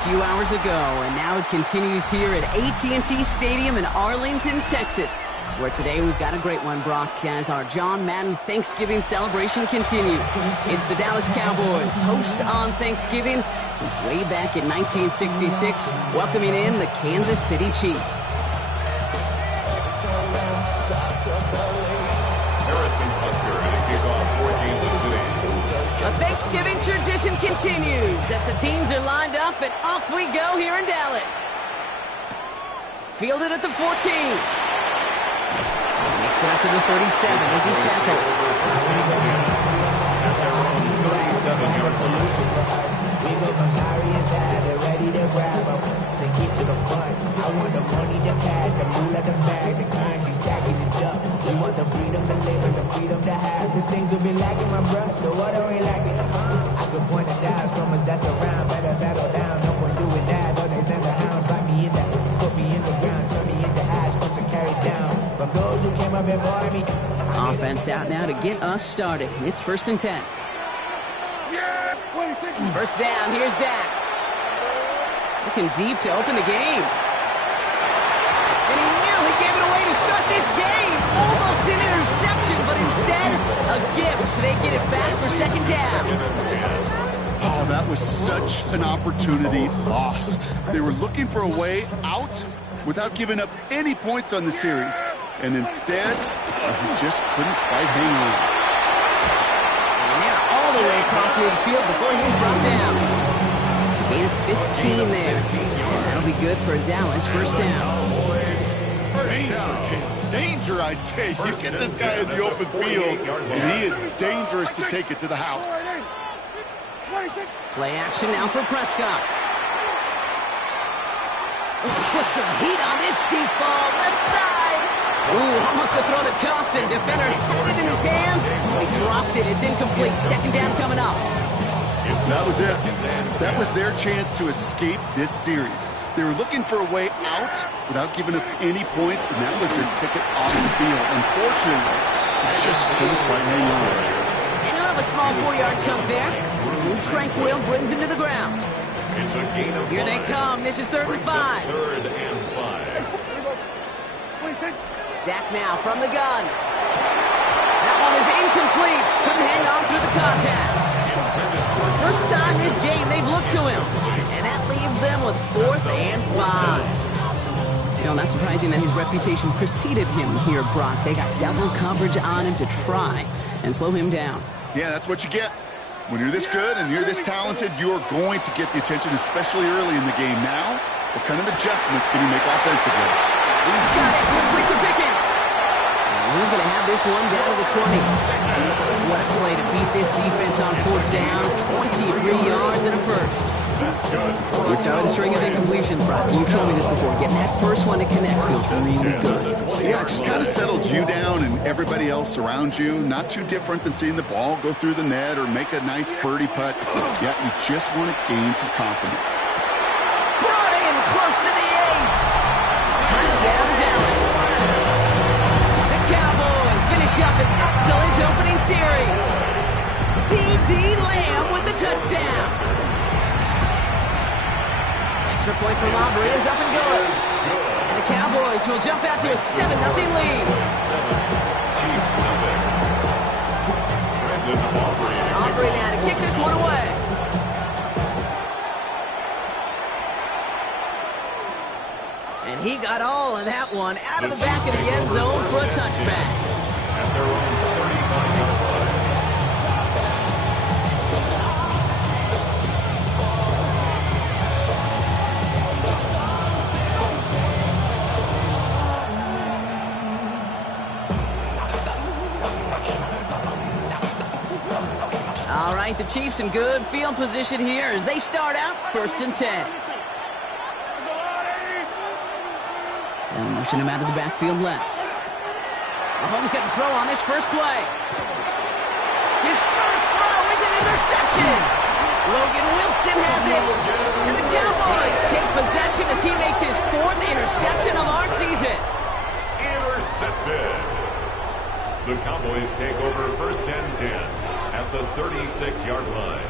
A few hours ago, and now it continues here at AT&T Stadium in Arlington, Texas, where today we've got a great one, Brock, as our John Madden Thanksgiving celebration continues. It's the Dallas Cowboys, hosts on Thanksgiving since way back in 1966, welcoming in the Kansas City Chiefs. The Thanksgiving tradition continues as the teams are lined up, and off we go here in Dallas. Fielded at the 14. Makes it up to the 37 as he's tackled. At their own 37-yard line. We go from sorry inside, they're ready to grab them. They keep to the front. I want the money, the cash, the moolah, the bag, the currency stacking it up. We want the freedom to live and the freedom to have. The things we've been lacking, my bruh, so what are we lacking? I could point it down, so much that's around. Better settle down, no point doing that. Though they send the hounds, bite me in that. Put me in the ground, turn me into ash, want to carry down. From those who came up before me. Offense out now to get us started. It's 1st and 10. First down, here's Dak. Looking deep to open the game. And he nearly gave it away to start this game. Almost an interception, but instead, a gift. They get it back for 2nd down. Oh, that was such an opportunity lost. They were looking for a way out without giving up any points on the series. And instead, he just couldn't quite hang on. And now all the way across midfield before he's brought down. Gain of 15 there. And that'll be good for Dallas. 1st down. Danger, I say. You get this guy in the open field, and he is dangerous to take it to the house. Play action now for Prescott. Put some heat on this deep ball, left side. Ooh, almost a throw that cost him. Defender had it in his hands. He dropped it. It's incomplete. 2nd down coming up. That was it. That was their chance to escape this series. They were looking for a way out without giving up any points, and that was their ticket off the field. Unfortunately, just couldn't quite hang on. And he'll have a small 4-yard chunk there. Drew Tranquil brings him to the ground. It's a gain of Here they come. This is 3rd and 5. 3rd and 5. Dak now from the gun. That one is incomplete. Couldn't hang on through the contact. First time this game they've looked to him. And that leaves them with 4th and 5. You know, not surprising that his reputation preceded him here, Brock. They got double coverage on him to try and slow him down. Yeah, that's what you get. When you're this good and you're this talented, you're going to get the attention, especially early in the game. Now, what kind of adjustments can you make offensively? He's got it. Complete to Pickens. He's going to have this one down to the 20. What a play to beat this defense on 4th down. 23 yards and a first. We started the string of incompletions, Brock. You've told me this before. Getting that first one to connect feels really good. Yeah, it just kind of settles you down and everybody else around you. Not too different than seeing the ball go through the net or make a nice birdie putt. Yeah, you just want to gain some confidence. Brought in close to the 8. Touchdown, Dallas. Cowboys finish up an excellent opening series. C.D. Lamb with the touchdown. Extra point from Aubrey is up and good. And the Cowboys will jump out to a 7-0 lead. Aubrey now to kick this one away. And he got all of that one out of the back of the end zone for a touchback. At their own 39-yard line. All right, the Chiefs in good field position here as they start out 1st and 10. And motion him out of the backfield left. Mahomes got to throw on this first play. His first throw is an interception. Logan Wilson has it. And the Cowboys take possession as he makes his 4th interception of our season. Intercepted. The Cowboys take over 1st and 10 at the 36-yard line.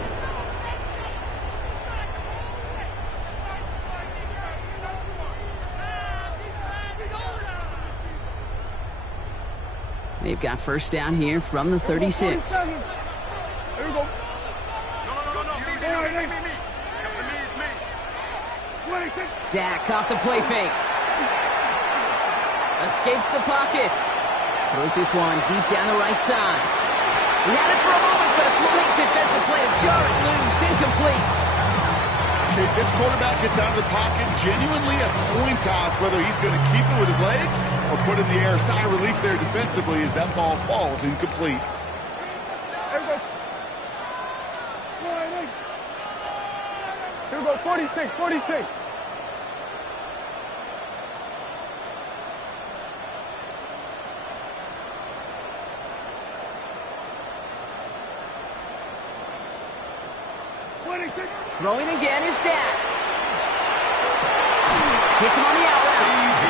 They've got first down here from the 36. Here we go. Dak off the play fake. Escapes the pocket. Throws this one deep down the right side. He had it for a moment, but a great defensive play to jar it loose. Incomplete. Okay, this quarterback gets out of the pocket, genuinely a coin toss whether he's going to keep it with his legs or put it in the air. Sigh of relief there defensively as that ball falls incomplete. Here we go, 46, 46. Throwing again is Dak. Hits him on the out route.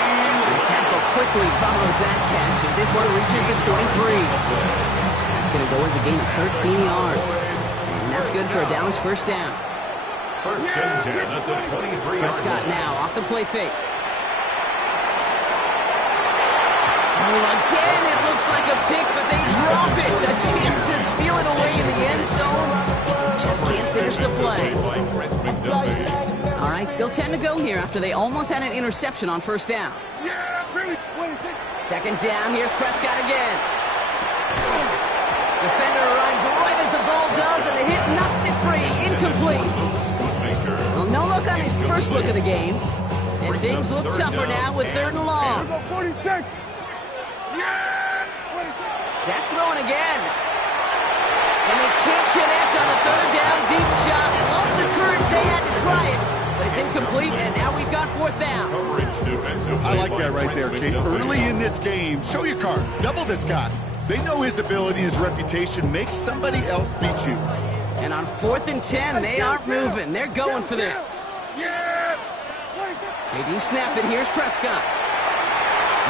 The tackle quickly follows that catch as this one reaches the 23. That's going to go as a gain of 13 yards. And that's good for a Dallas first down. First and 10 at the 23. Prescott now off the play fake. Oh, again, it looks like a pick, but they drop it. A chance to steal it away in the end zone. Just can't finish the play. All right, still 10 to go here after they almost had an interception on first down. Second down, here's Prescott again. Defender arrives right as the ball does, and the hit knocks it free. Incomplete. Well, no look on his first look of the game. And things look tougher now with third and long. Dak throwing again. And they can't connect on the third down deep shot. I love the courage they had to try it, but it's incomplete, and now we've got fourth down. I like that right there, Kate. Early in this game, show your cards. Double this guy. They know his ability, his reputation makes somebody else beat you. And on 4th and 10, they aren't moving. They're going for this. They do snap it. Here's Prescott.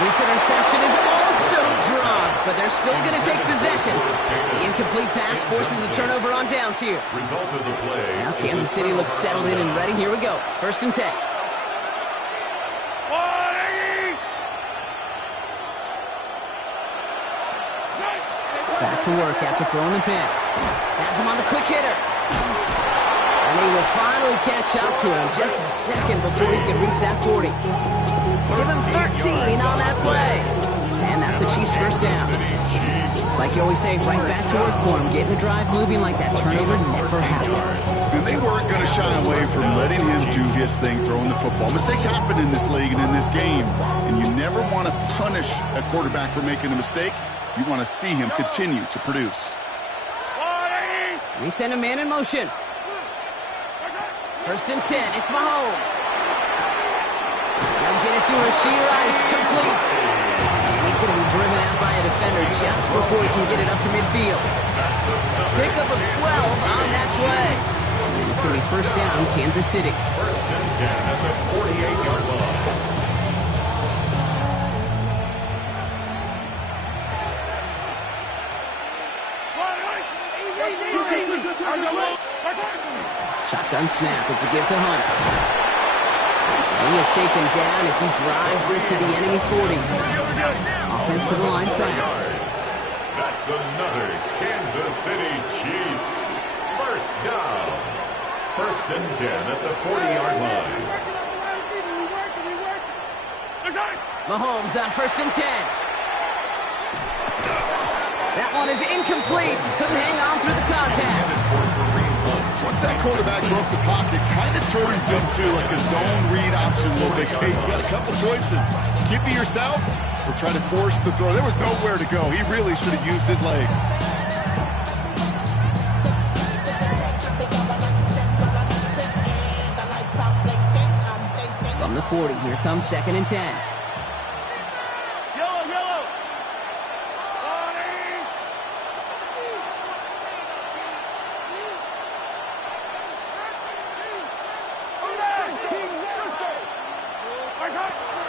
This interception is also dropped, but they're still going to take possession as the incomplete pass forces a turnover on downs here. Result of the play. Now Kansas City looks settled in and ready. Here we go. First and 10. Back to work after throwing the pick. Has him on the quick hitter. And they will finally catch up to him just a second before he can reach that 40. Give him 13 on that play. And that's a Chiefs first down. Like you always say, right back to work for him. Getting the drive moving like that turnover never happened. And they weren't going to shy away from letting him do his thing, throwing the football. Mistakes happen in this league and in this game. And you never want to punish a quarterback for making a mistake. You want to see him continue to produce. We send a man in motion. First and 10. It's Mahomes. They'll get it to Rashee Rice. Complete. And he's going to be driven out by a defender just before he can get it up to midfield. Pickup of 12 on that play. And it's going to be first down, Kansas City. First and 10 at the 48-yard line. Shotgun snap. It's a give to Hunt. He is taken down as he drives this to the enemy 40. Offensive line fast. That's another Kansas City Chiefs. First down. First and 10 at the 40-yard line. Mahomes on first and 10. That one is incomplete. Couldn't hang on through the contact. Once that quarterback broke the pocket, kind of turns into like a zone read option a little bit, Kate. You got a couple choices. Keep it yourself or try to force the throw. There was nowhere to go. He really should have used his legs. From the 40, here comes second and 10.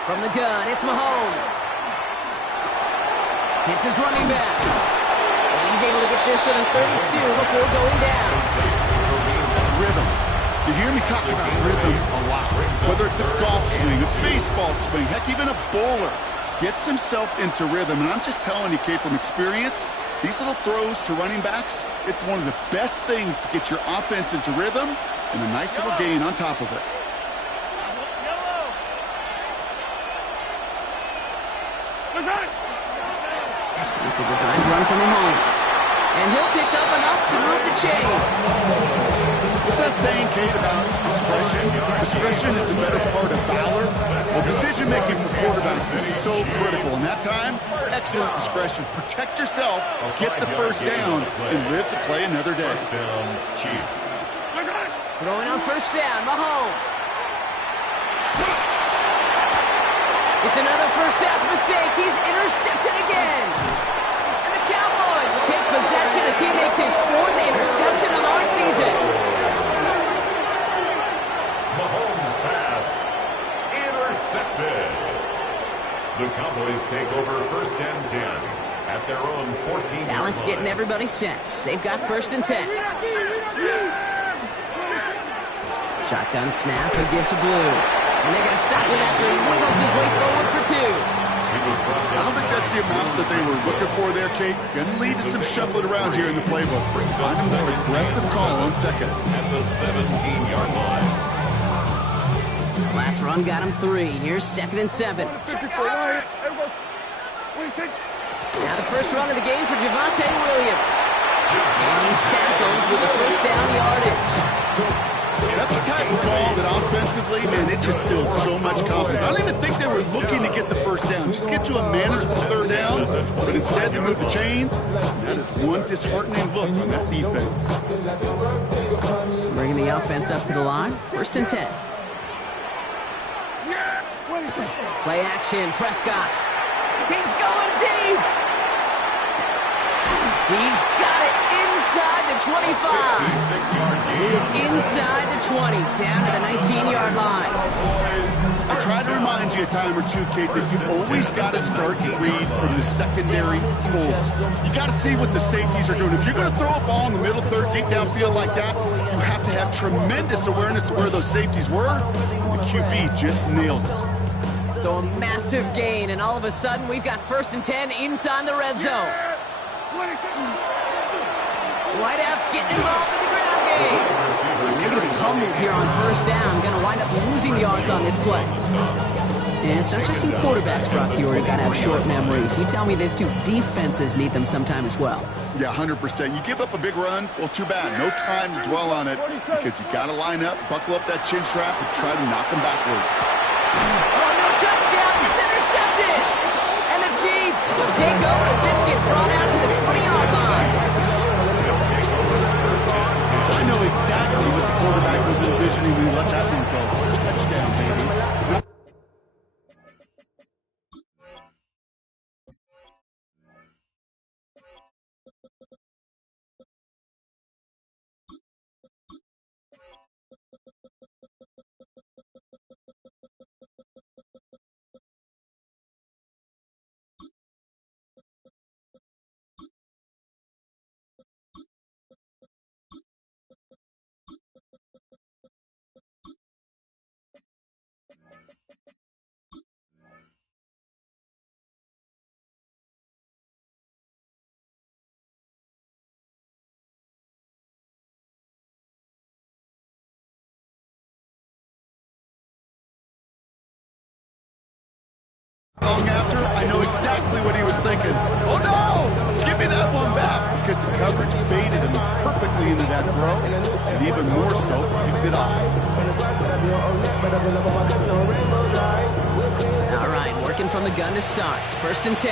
From the gun, it's Mahomes. Hits his running back. And he's able to get this to the 32 before going down. Rhythm. You hear me talk about rhythm a lot. Whether it's a golf swing, a baseball swing, heck, even a bowler. gets himself into rhythm. And I'm just telling you, Kate, from experience, these little throws to running backs, it's one of the best things to get your offense into rhythm and a nice little gain on top of it. It's a designed run from Mahomes. And he'll pick up enough to move the chains. What's that saying, Kate, about discretion? Discretion is the better part of valor. Well, decision-making for quarterbacks is so critical. In that time, excellent discretion. Protect yourself, get the first down, and live to play another day. First down, Chiefs. Throwing on first down, Mahomes. It's another first half mistake. He's intercepted again. And the Cowboys take possession as he makes his 4th interception of our season. Mahomes pass intercepted. The Cowboys take over first and 10 at their own 14. Dallas getting everybody set. They've got first and 10. Shotgun snap, he'll give to Blue. And they're going to stop him after he wiggles his way forward for 2. I don't think that's the amount that they were looking for there, Kate. Going to lead to some shuffling around here in the playbook. Find a more aggressive call on second. At the 17-yard line. Last run got him 3. Here's 2nd and 7. Now the first run of the game for Javonte Williams. And he's tackled with the first down yardage. That's the type of call that offensively, man, it just builds so much confidence. I don't even think they were looking to get the first down. Just get to a manageable 3rd down, but instead they move the chains. And that is one disheartening look on that defense. Bringing the offense up to the line. First and 10. Play action, Prescott. He's going deep. He's got it inside the 25. He is inside the 20, down to the 19-yard line. I try to remind you a time or two, Kate, that you always got to start your read from the secondary forward. You got to see what the safeties are doing. If you're going to throw a ball in the middle third, deep downfield like that, you have to have tremendous awareness of where those safeties were. The QB just nailed it. So a massive gain, and all of a sudden we've got first and 10 inside the red zone. Whiteout's getting involved in the ground game. And they're going to be humbled here on first down. Going to wind up losing yards on this play. And it's not just in quarterbacks, Brock, you got to have short memories. You tell me these 2 defenses need them sometime as well. Yeah, 100%. You give up a big run, well, too bad. No time to dwell on it because you got to line up, buckle up that chin strap, and try to knock them backwards. Oh, no touchdown. It's intercepted. And the Chiefs will take over as this gets brought out to the 20-yard line. I know exactly what the quarterback was envisioning when he let that thing go. It's a touchdown, baby. Long after, I know exactly what he was thinking. Oh no! Give me that one back! Because the coverage baited him perfectly into that throw, and even more so, picked it off. All right, working from the gun to start. First and 10.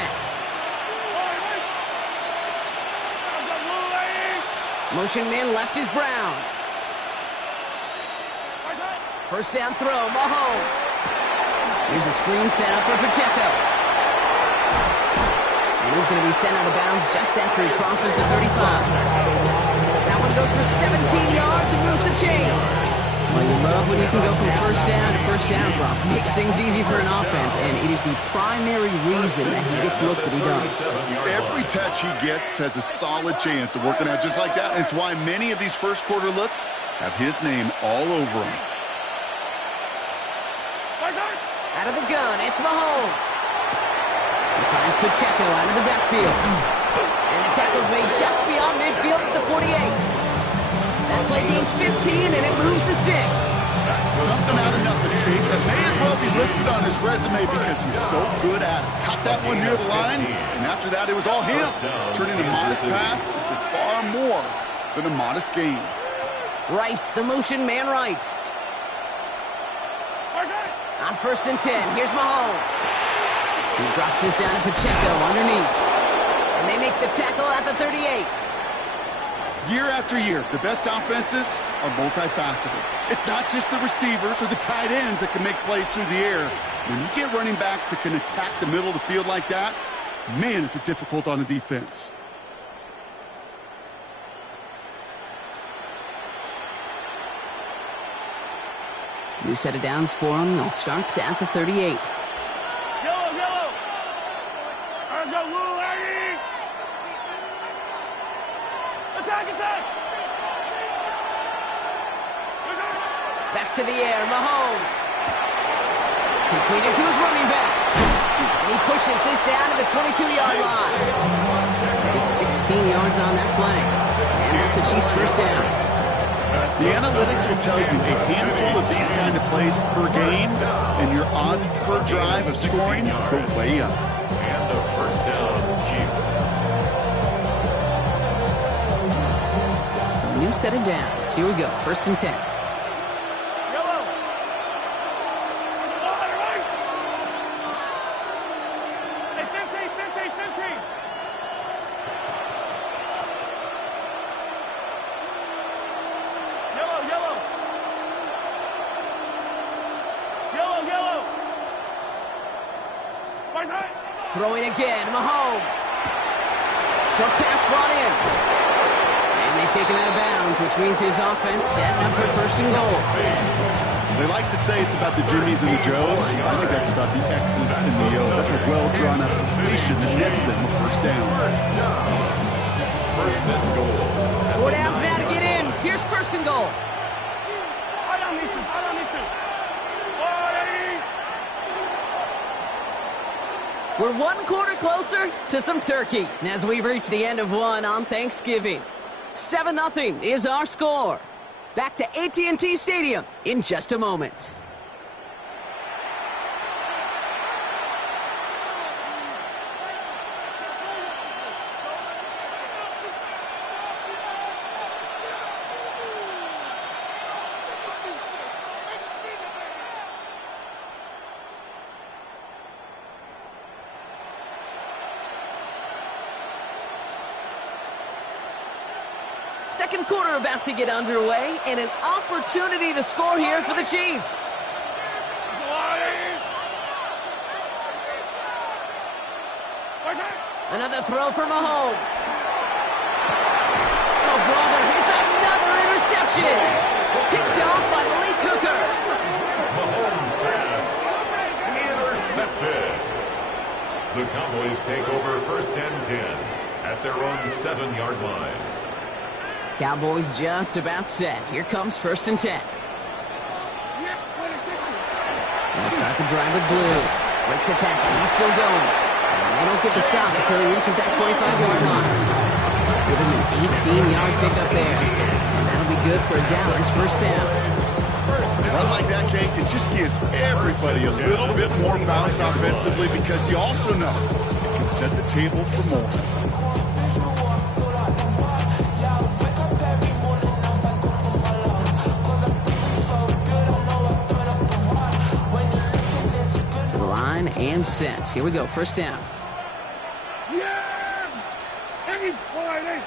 Motion man left is Brown. First down throw, Mahomes. Here's a screen set up for Pacheco. And he's going to be sent out of bounds just after he crosses the 35. That one goes for 17 yards and moves the chains. Well, you love when you can go from first down to first down, Brock. Makes things easy for an offense, and it is the primary reason that he gets looks that he does. Every touch he gets has a solid chance of working out just like that. And it's why many of these first quarter looks have his name all over them. Out of the gun, it's Mahomes. He finds Pacheco out of the backfield. And the tackle's made just beyond midfield at the 48. That play gains 15, and it moves the sticks. Something out of nothing, Kate. That may as well be listed on his resume because he's so good at it. Caught that one near the line, and after that, it was all him. Turning a modest pass into far more than a modest gain. Rice, the motion man right. On 1st and 10, here's Mahomes. He drops this down to Pacheco underneath. And they make the tackle at the 38. Year after year, the best offenses are multifaceted. It's not just the receivers or the tight ends that can make plays through the air. When you get running backs that can attack the middle of the field like that, man, is it difficult on the defense. New set of downs for them. They'll start at the 38. Yellow, yellow. Go, Lou, Eddie. Attack, attack. Back to the air, Mahomes. Completed to his running back. And he pushes this down to the 22-yard line. It's 16 yards on that play. And that's a Chiefs first down. The analytics will tell you a handful of these kind of plays per game, and your odds per drive of scoring go way up. And a first down, Chiefs. So a new set of downs. Here we go, 1st and 10. Yellow. Right. Hey, 15, 15, 15. Yellow, yellow. Yellow, yellow. Right side. Throwing again, Mahomes. Short pass brought in. And they take him out of bounds, which means his offense setting up for 1st and goal. They like to say it's about the Jimmies and the Joes. I think that's about the X's and the O's. That's a well-drawn-up completion that nets them a first down. First and goal. 4 downs now to get in. Here's 1st and goal. I don't need to. I don't need to. We're 1 quarter closer to some turkey as we reach the end of one on Thanksgiving. 7-0 is our score. Back to AT&T Stadium in just a moment. Second quarter about to get underway, and an opportunity to score here for the Chiefs. Another throw for Mahomes. Oh, brother, it's another interception. Picked off by Malik Cooker. Mahomes pass intercepted. The Cowboys take over 1st and 10 at their own 7-yard line. Cowboys just about set. Here comes 1st and 10. They'll start the drive with Blue. Breaks a tackle. He's still going. And they don't get the stop until he reaches that 25-yard line. Give him an 18-yard pickup there. And that'll be good for a Dallas first down. Run like that, Kate, it just gives everybody a little bit more bounce offensively because you also know it can set the table for more. And set. Here we go. First down. Yeah! Everybody!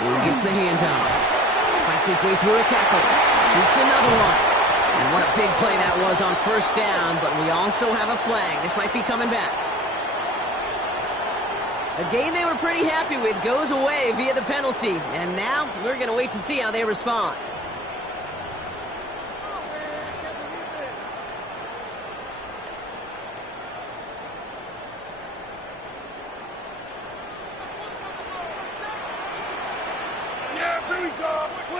Blue gets the handoff. Fights his way through a tackle. Shoots another one. And what a big play that was on first down, but we also have a flag. This might be coming back. A game they were pretty happy with goes away via the penalty, and now we're going to wait to see how they respond.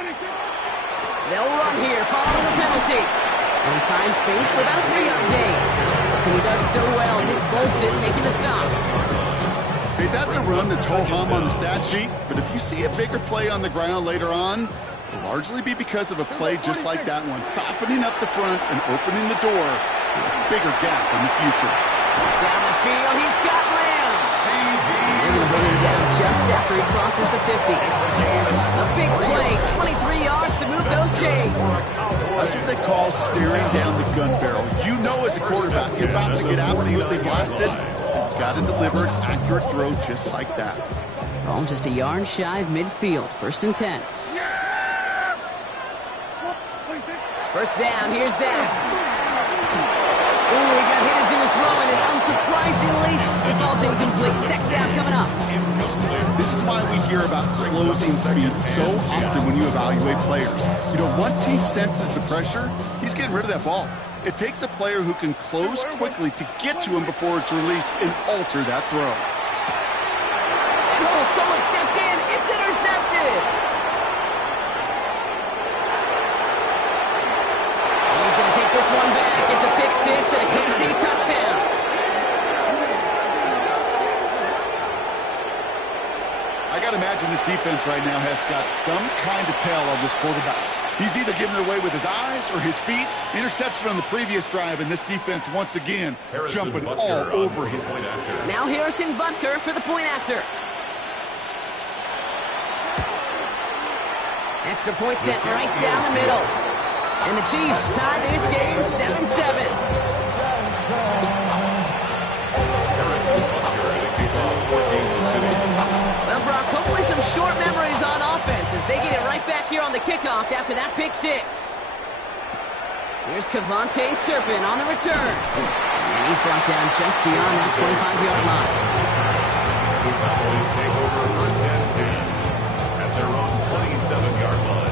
They'll run here, following the penalty. And he finds space for about a 3-yard gain. Something he does so well. Nick Bolton making the stop. Hey, that's a run that's ho-hum on the stat sheet, but if you see a bigger play on the ground later on, it'll largely be because of a play just like that one, softening up the front and opening the door for a bigger gap in the future. Down the field, he's got Lamb. They're going to bring him down just after he crosses the 50. A big play, 23 yards to move those chains. That's what they call staring down the gun barrel. You know as a quarterback, you're about to get absolutely blasted. You've got to deliver an accurate throw just like that. Ball just a yard shy of midfield, 1st and 10. First down, here's Dak. Ooh, he got hit as he was throwing, and unsurprisingly, it falls incomplete. 2nd down coming up. This is why we hear about closing speed so often when you evaluate players. You know, once he senses the pressure, he's getting rid of that ball. It takes a player who can close quickly to get to him before it's released and alter that throw. And oh, someone stepped in. It's intercepted. He's going to take this one back. It's a pick 6 and a KC touchdown. I got to imagine this defense right now has got some kind of tell on this quarterback. He's either giving it away with his eyes or his feet. Interception on the previous drive, and this defense once again jumping all over him. Now Harrison Butker for the point after. Extra point sent right down the middle. And the Chiefs tie this game 7-7. Well, Brock, hopefully some short memories on offense as they get it right back here on the kickoff after that pick 6. Here's Kevontae Turpin on the return. And he's brought down just beyond that 25-yard line. The Cowboys take over 1st and 10 at their own 27-yard line.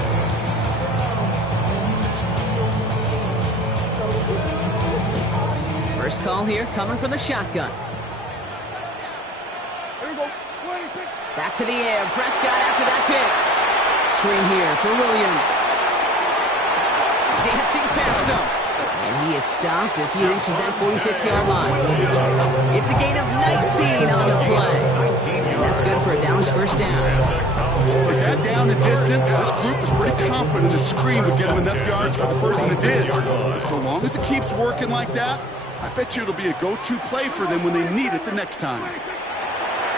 First call here coming from the shotgun. Back to the air. Prescott after that pick. Screen here for Williams. Dancing past him. And he is stopped as he reaches that 46-yard line. It's a gain of 19 on the play. And that's good for a Dallas 1st down. With that down and distance, this group was pretty confident the screen would get him enough yards for the first, and it did. So long as it keeps working like that, I bet you it'll be a go-to play for them when they need it the next time.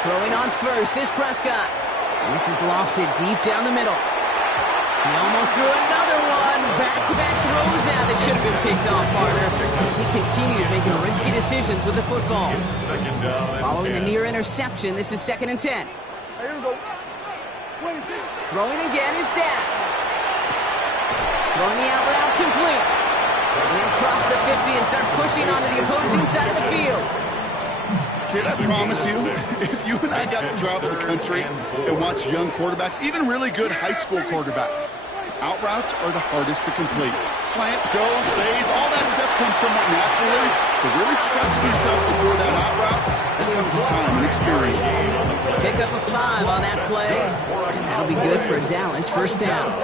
Throwing on first is Prescott. And this is lofted deep down the middle. He almost threw another one. Back-to-back throws now that should have been picked off, partner, as he continues making risky decisions with the football. Following the near interception, this is 2nd and 10. Throwing again is Dak. Throwing the out route complete. And across the 50 and start pushing onto the opposing side of the field. Kid, I promise you, if you and I got to travel the country and watch young quarterbacks, even really good high school quarterbacks, out routes are the hardest to complete. Slants, goes, fades, all that stuff comes somewhat naturally, but really trusting yourself to throw that out route, that comes with time and experience. Pick up a 5 on that play, and that'll be good for Dallas 1st down.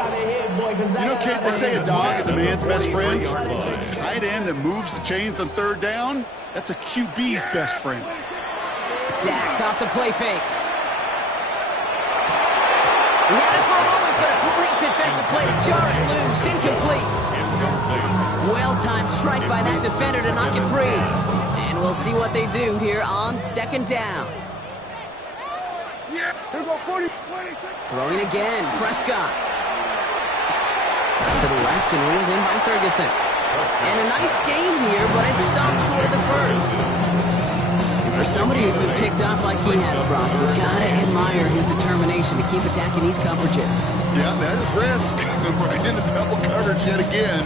You know, kid, they say a dog is a man's best friend. A tight end that moves the chains on 3rd down, that's a QB's best friend. Dak off the play fake. He had it for a moment, but a great defensive play to jar it loose. Incomplete. Well-timed strike by that defender to knock it free. And we'll see what they do here on 2nd down. Throwing again, Prescott. To the left and reeled in by Ferguson. And a nice game here, but it stopped short of the first. For somebody who's been picked off like he has, Brock, you gotta admire his determination to keep attacking these coverages. Yeah, that is risk. Right into double coverage yet again.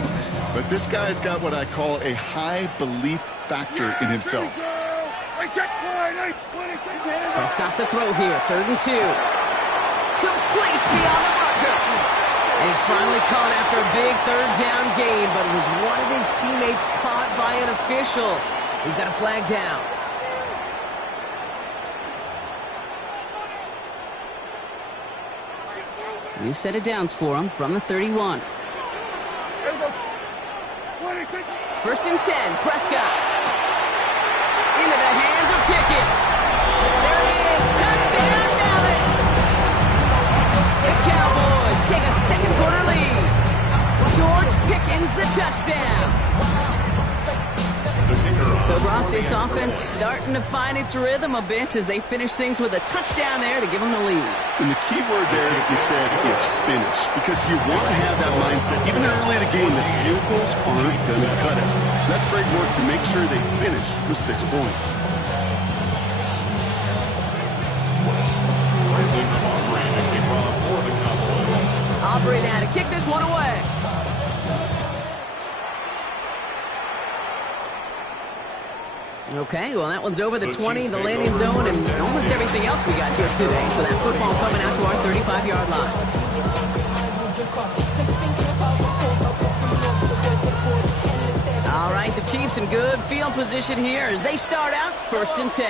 But this guy's got what I call a high belief factor in himself. Prescott to throw here, 3rd and 2. Complete beyond the marker. And he's finally caught after a big 3rd down gain, but it was one of his teammates caught by an official. We've got a flag down. New set of downs for him from the 31. Here we go. 26. First and 10, Prescott. Into the hands of Pickens. There it is, touchdown Dallas. The Cowboys take a second quarter lead. George Pickens the touchdown. So, Brock, this offense starting to find its rhythm a bit as they finish things with a touchdown there to give them the lead. And the key word there that we said is finish, because you want to have that mindset, even early in the game, that field goals aren't going to cut it. So that's great work to make sure they finish with 6 points. Aubrey now to kick this one away. Okay, well, that one's over the 20, the landing zone, and almost everything else we got here today. So that football coming out to our 35-yard line. All right, the Chiefs in good field position here as they start out first and 10.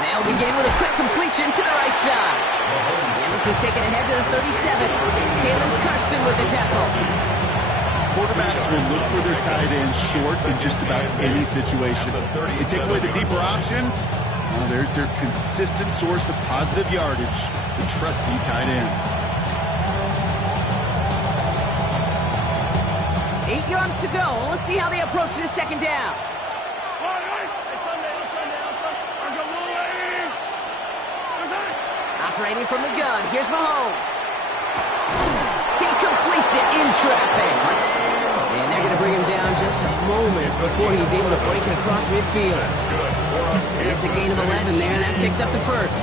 They'll begin with a quick completion to the right side. And this is taken ahead to the 37. Kalen Carson with the tackle. Quarterbacks will look for their tight end short in just about any situation. They take away the deeper options. Well, there's their consistent source of positive yardage, the trusty tight end. 8 yards to go. Let's see how they approach this second down. Operating from the gun, here's Mahomes. He completes it in traffic. And they're going to bring him down just a moment before he's able to break it across midfield. It's a gain of 11 there, and that picks up the first.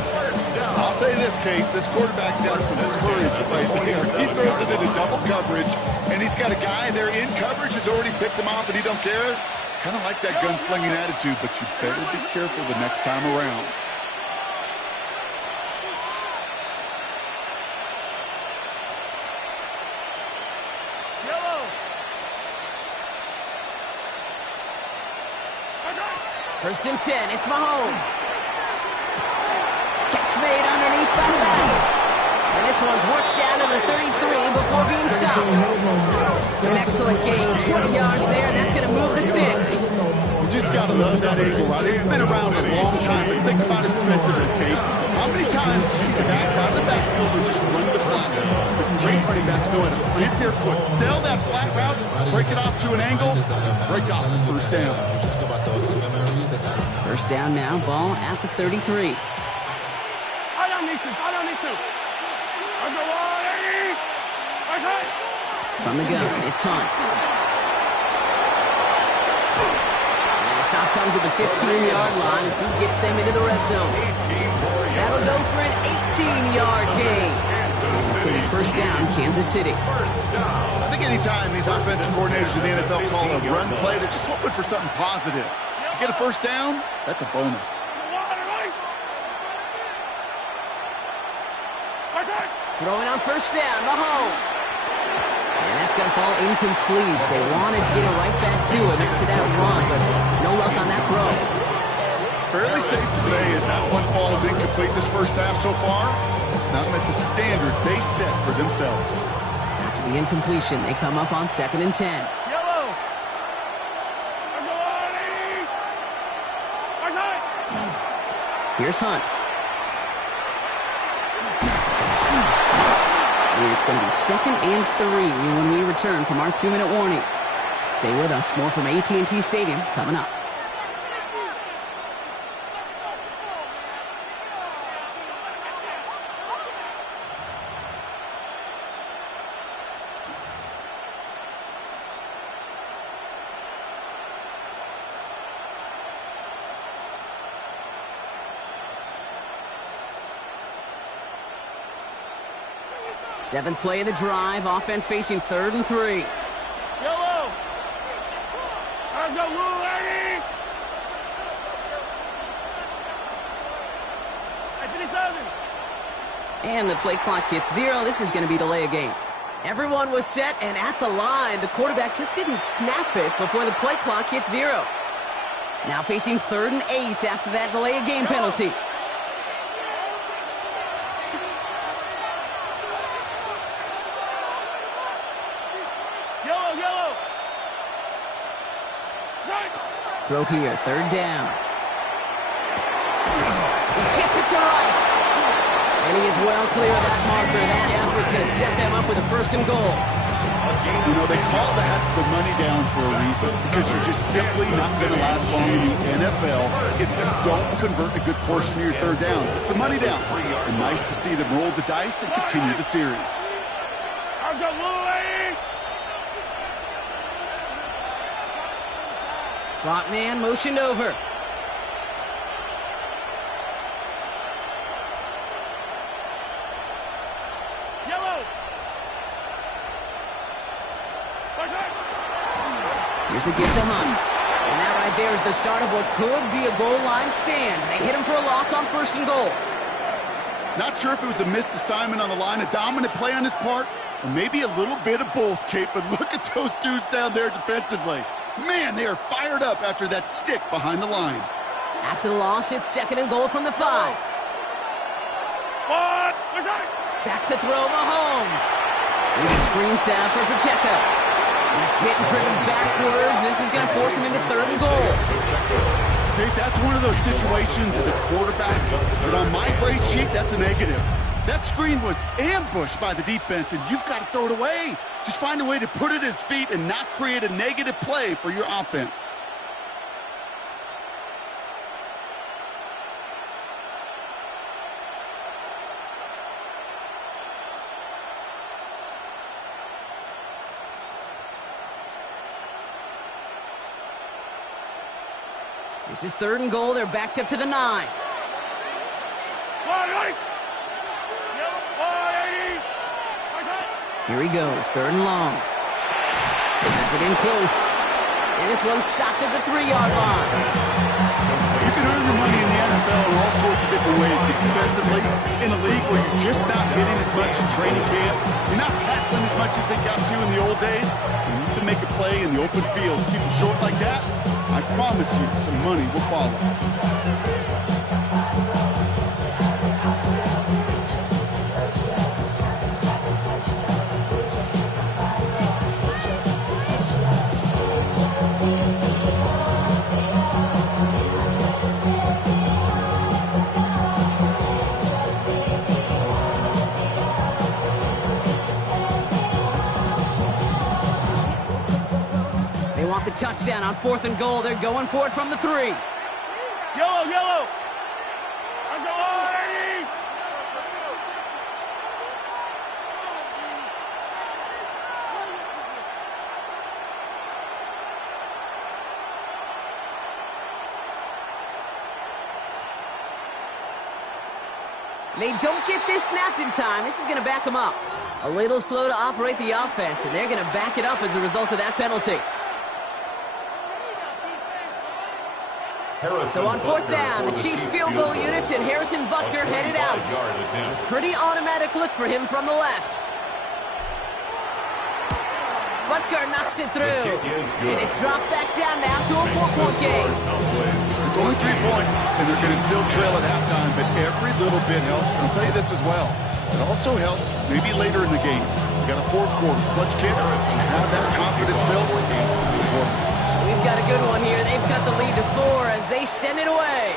I'll say this, Kate. This quarterback's got some courage right there. He throws it into double coverage, and he's got a guy there in coverage who's already picked him off, and he don't care. Kind of like that gunslinging attitude, but you better be careful the next time around. First and 10, it's Mahomes. Catch made underneath by the back. And this one's worked down to the 33 before being stopped. An excellent gain, 20 yards there, and that's going to move the sticks. You just got to love that ankle route. It's been around a long time, but think about it defensively, Kate. How many times do you see the backs out of the backfield or just run the flat? The great running backs know how to plant their foot, sell that flat route, break it off to an angle, break off the first down. First down now, ball at the 33. From the gun, it's Hunt. And the stop comes at the 15-yard line as he gets them into the red zone. That'll go for an 18-yard gain. And it's going to be first down, Kansas City. I think anytime these offensive coordinators in the NFL call a run play, they're just hoping for something positive. To get a first down, that's a bonus. Throwing on first down, Mahomes. And that's going to fall incomplete. They wanted to get it right back to him after that run, but no luck on that throw. Fairly safe to say as that one falls incomplete this first half so far, it's not met the standard they set for themselves. After the incompletion, they come up on second and 10. Here's Hunt. It's going to be second and 3 when we return from our 2-minute warning. Stay with us. More from AT&T Stadium coming up. Seventh play of the drive. Offense facing 3rd and 3. Yellow. Let's go, Lou, lady. And the play clock hits 0. This is going to be delay a game. Everyone was set and at the line. The quarterback just didn't snap it before the play clock hit 0. Now facing 3rd and 8 after that delay a game penalty. Throw here, third down. He hits it to Rice. And he is well clear of that marker. That effort's going to set them up with a first and goal. You know, they call that the money down for a reason, because you're just simply not going to last long in the NFL if you don't convert a good portion of your third downs. It's a money down. And nice to see them roll the dice and continue the series. I've got little lady. Slot man motioned over. Yellow. Here's a gift to Hunt. And that right there is the start of what could be a goal line stand. They hit him for a loss on first and goal. Not sure if it was a missed assignment on the line, a dominant play on his part, or maybe a little bit of both, Kate, but look at those dudes down there defensively. Man, they are fired up after that stick behind the line. After the loss, it's second and goal from the 5. What? Back to throw Mahomes. Here's a screen sound for Pacheco. He's hit and driven backwards. This is going to force him into third and goal. Kate, that's one of those situations as a quarterback, but on my grade sheet, that's a negative. That screen was ambushed by the defense, and you've got to throw it away. Just find a way to put it at his feet and not create a negative play for your offense. This is third and goal. They're backed up to the 9. Here he goes, third and long. Has it in close. And this one's stopped at the 3-yard line. You can earn your money in the NFL in all sorts of different ways, but defensively, in a league where you're just not hitting as much in training camp, you're not tackling as much as they got to in the old days, you need to make a play in the open field. Keep it short like that, I promise you some money will follow. The touchdown on fourth and goal. They're going for it from the 3. Yellow, yellow. I've got little lady. They don't get this snapped in time. This is going to back them up. A little slow to operate the offense, and they're going to back it up as a result of that penalty. So on fourth down, the Chiefs field goal units and Harrison Butker headed out. A pretty automatic look for him from the left. Butker knocks it through. And it's dropped back down now to a 4-point game. It's only 3 points, and they're going to still trail at halftime, but every little bit helps. And I'll tell you this as well. It also helps maybe later in the game. You got a fourth quarter clutch kick, and have that confidence built. It's important. We've got a good one here. They've cut the lead to 4 as they send it away.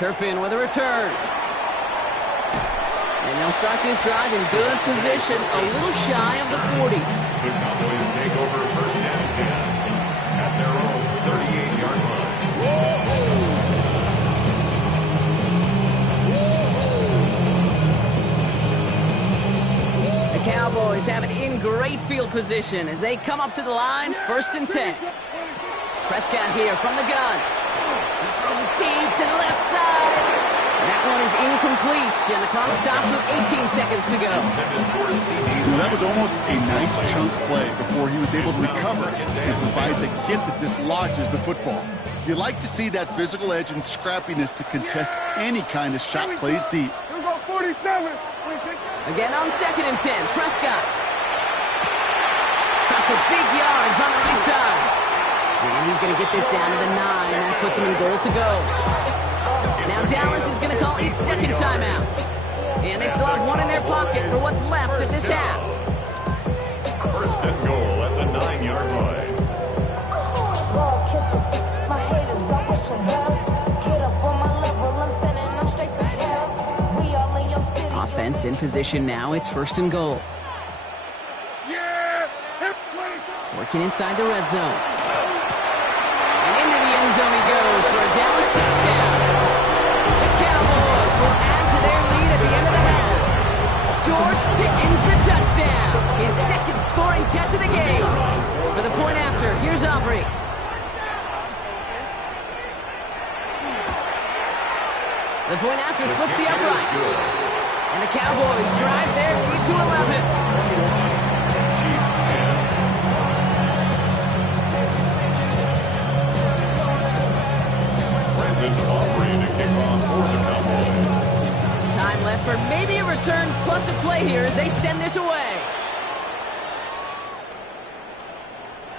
Turpin with a return. And they'll start this drive in good position, a little shy of the 40. The Cowboys take over first and 10 at their own 38-yard line. The Cowboys have it in great field position as they come up to the line, first and 10. Prescott here from the gun. He's throwing deep to the left side. And that one is incomplete, and the clock stops with 18 seconds to go. That was almost a nice chunk play before he was able to recover and provide the hit that dislodges the football. You like to see that physical edge and scrappiness to contest any kind of shot plays deep. Here we go, 47. Again on second and 10, Prescott. Got for big yards on the right side. And he's going to get this down to the 9. That puts him in goal to go. Now Dallas is going to call its second timeout. And they still have one in their pocket for what's left of this half. First and goal at the 9-yard line. offense in position now. It's 1st and goal. Working inside the red zone. And into the end zone he goes for a Dallas touchdown. The Cowboys will add to their lead at the end of the half. George Pickens the touchdown. His 2nd scoring catch of the game. For the point after, here's Aubrey. The point after splits the uprights. And the Cowboys drive their lead to 11. Time left for maybe a return plus a play here as they send this away.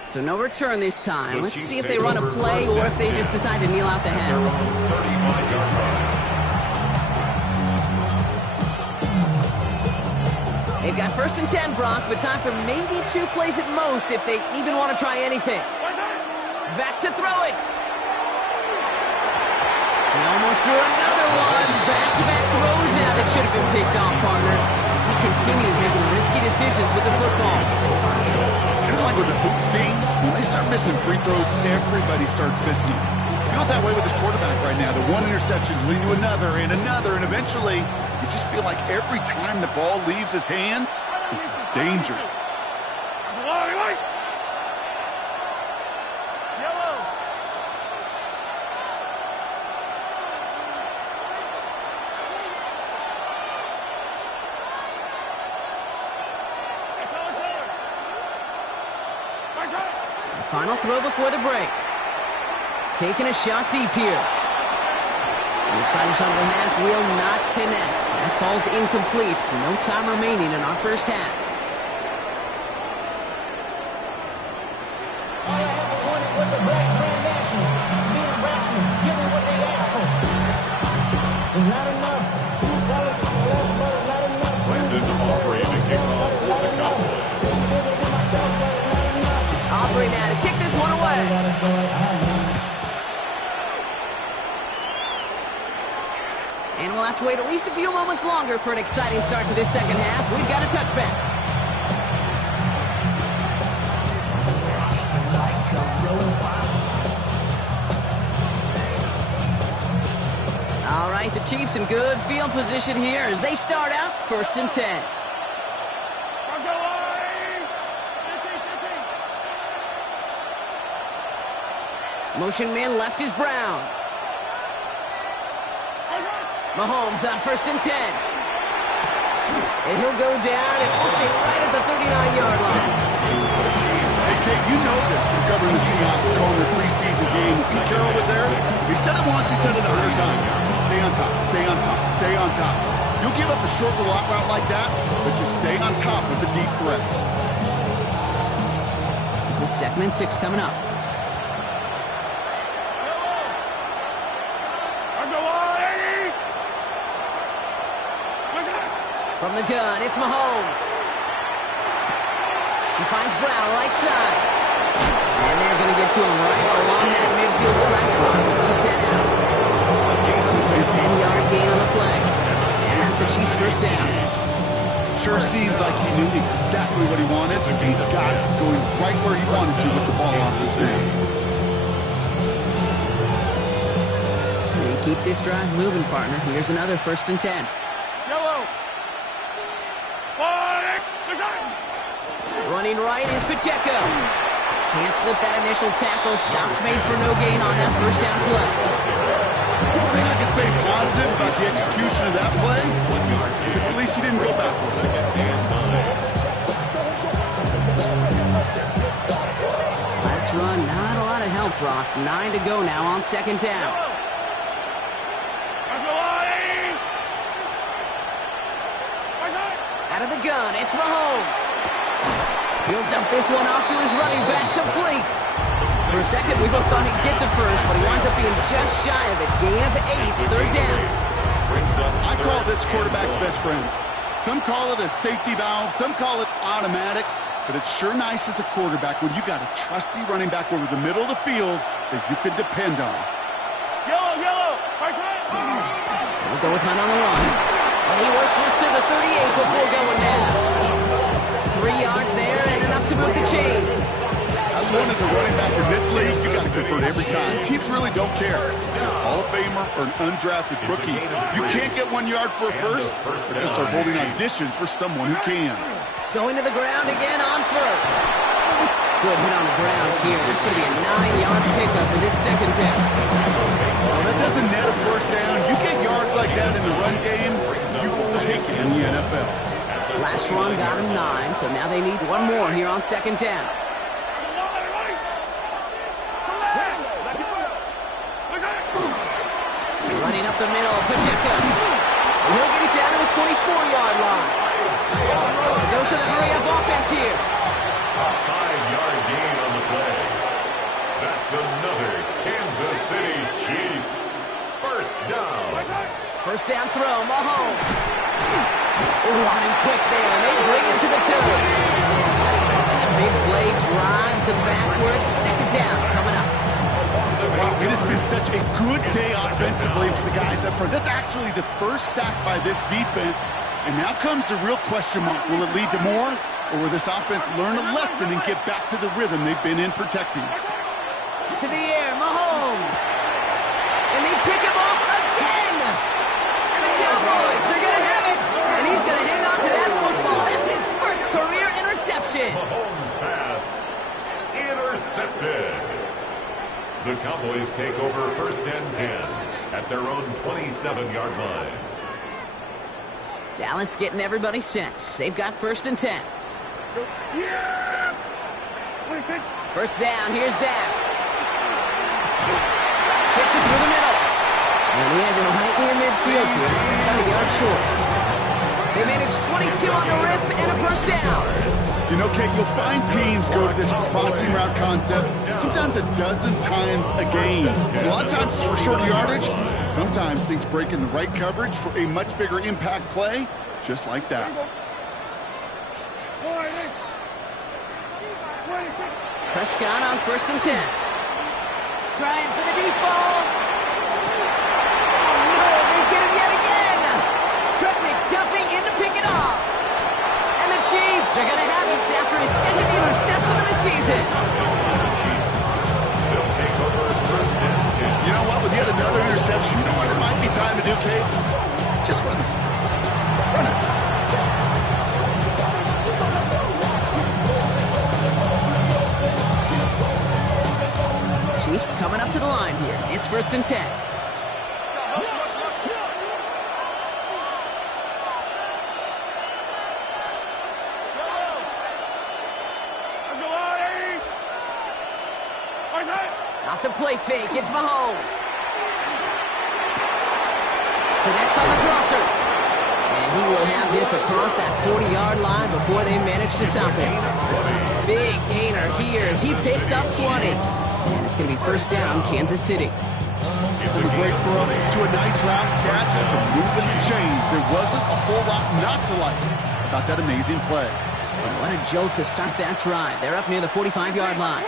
So no return this time. Let's see if they run a play or if they just decide to kneel out the half. They've got 1st and 10, Brock, but time for maybe 2 plays at most if they even want to try anything. Back to throw it. He almost threw another one. Back-to-back throws now that should have been picked off, partner, as he continues making risky decisions with the football. Kind of like with the hoop scene, when they start missing free throws, everybody starts missing them. Feels that way with his quarterback right now. The one interception lead to another, and eventually, you just feel like every time the ball leaves his hands, it's danger. Final throw before the break. Taking a shot deep here. And his final shot of the half will not connect. That falls incomplete. No time remaining in our 1st half. All I ever wanted was a black grand national. Being rational, giving what they asked for. It's not enough. Too solid, but it's not enough. Brandon Aubrey to kick off for the Cowboys. Aubrey now to kick this one away. And we'll have to wait at least a few moments longer for an exciting start to this 2nd half. We've got a touchback. All right, the Chiefs in good field position here as they start out 1st and 10. Motion man left is Brown. Mahomes on 1st and 10. And he'll go down, and we'll say right at the 39-yard line. Hey, Kate, you know this from covering the Seahawks, calling their preseason game. Pete Carroll was there. He said it once, he said it 100 times. Stay on top, stay on top, stay on top. You'll give up a short route like that, but just stay on top with the deep threat. This is 2nd and 6 coming up. From the gun, it's Mahomes. He finds Brown right side. And they're going to get to him right along that midfield stripe line as he's sent out. A 10-yard gain on the play. And that's the Chiefs' 1st down. Sure seems like he knew exactly what he wanted. He got it, going right where he wanted to with the ball off the snap. They keep this drive moving, partner. Here's another 1st and 10. Running right is Pacheco. Can't slip that initial tackle. Stops made for no gain on that 1st down play. One thing I can say positive about the execution of that play is at least he didn't go backwards. Let's run. Not a lot of help, Brock. 9 to go now on 2nd down. Out of the gun, it's Mahomes. He'll dump this one off to his running back, complete. For a second, we both thought he'd get the first, but he winds up being just shy of it. Gain of 8, 3rd down. I call this quarterback's best friend. Some call it a safety valve, some call it automatic, but it's sure nice as a quarterback when you got a trusty running back over the middle of the field that you can depend on. Yellow! We'll go with Hunt on the run. And he works this to the 38 before going down. 3 yards there and enough to move the chains. That's one as a running back in this league, you got to convert every time. Teams really don't care. If you're a Hall of Famer or an undrafted rookie, you can't get 1 yard for a first. They're going to start holding auditions for someone who can. Going to the ground again on first. Good hit on the grounds here. It's going to be a 9-yard pickup as it's second down. Well, that doesn't net a first down. You get yards like that in the run game, you will take it in the NFL. Last run got him 9, so now they need one more here on second down. Running up the middle, Pacheco. And he'll get it down to the 24-yard line. A dose of the hurry-up offense here. A 5-yard gain on the play. That's another Kansas City Chiefs. First down. First down throw, Mahomes. Ooh, on him quick there, and they bring him to the 2. And the big play drives them backwards. Second down coming up. Wow, it has been such a good day offensively for the guys up front. That's actually the first sack by this defense. And now comes the real question mark. Will it lead to more? Or will this offense learn a lesson and get back to the rhythm they've been in protecting? To the air, Mahomes. And they pick him off again. And the Cowboys are going to have it. And he's going to hang on to that football. That's his first career interception. Mahomes pass intercepted. The Cowboys take over first and 10 at their own 27-yard line. Dallas getting everybody set. They've got first and 10. First down, here's Dak. Fits it through the middle. And he has it right near midfield here. He's about a yard short. They managed 22 on the rip and a first down. You know, Kate, you'll find teams go to this crossing route concept sometimes a dozen times a game. A lot of times it's for shorter yardage. Sometimes things break in the right coverage for a much bigger impact play, just like that. Prescott on first and 10. Trying for the deep ball. Oh, no, they get him yet again. Trent McDuffie in to pick it off. And the Chiefs are going to have it after his second interception of the season. They'll take over first and 10. You know what? With yet another interception, you know what it might be time to do, Kate? Just run it. Run it. Chiefs coming up to the line here. It's first and 10. Off the play fake, it's Mahomes. Connects on the crosser. And he will have this across that 40-yard line before they manage to stop him. Big gainer here as he picks up 20. And it's going to be first down, Kansas City. From a great throw to a nice route catch to moving the chains. There wasn't a whole lot not to like about that amazing play. And what a jolt to start that drive. They're up near the 45-yard line.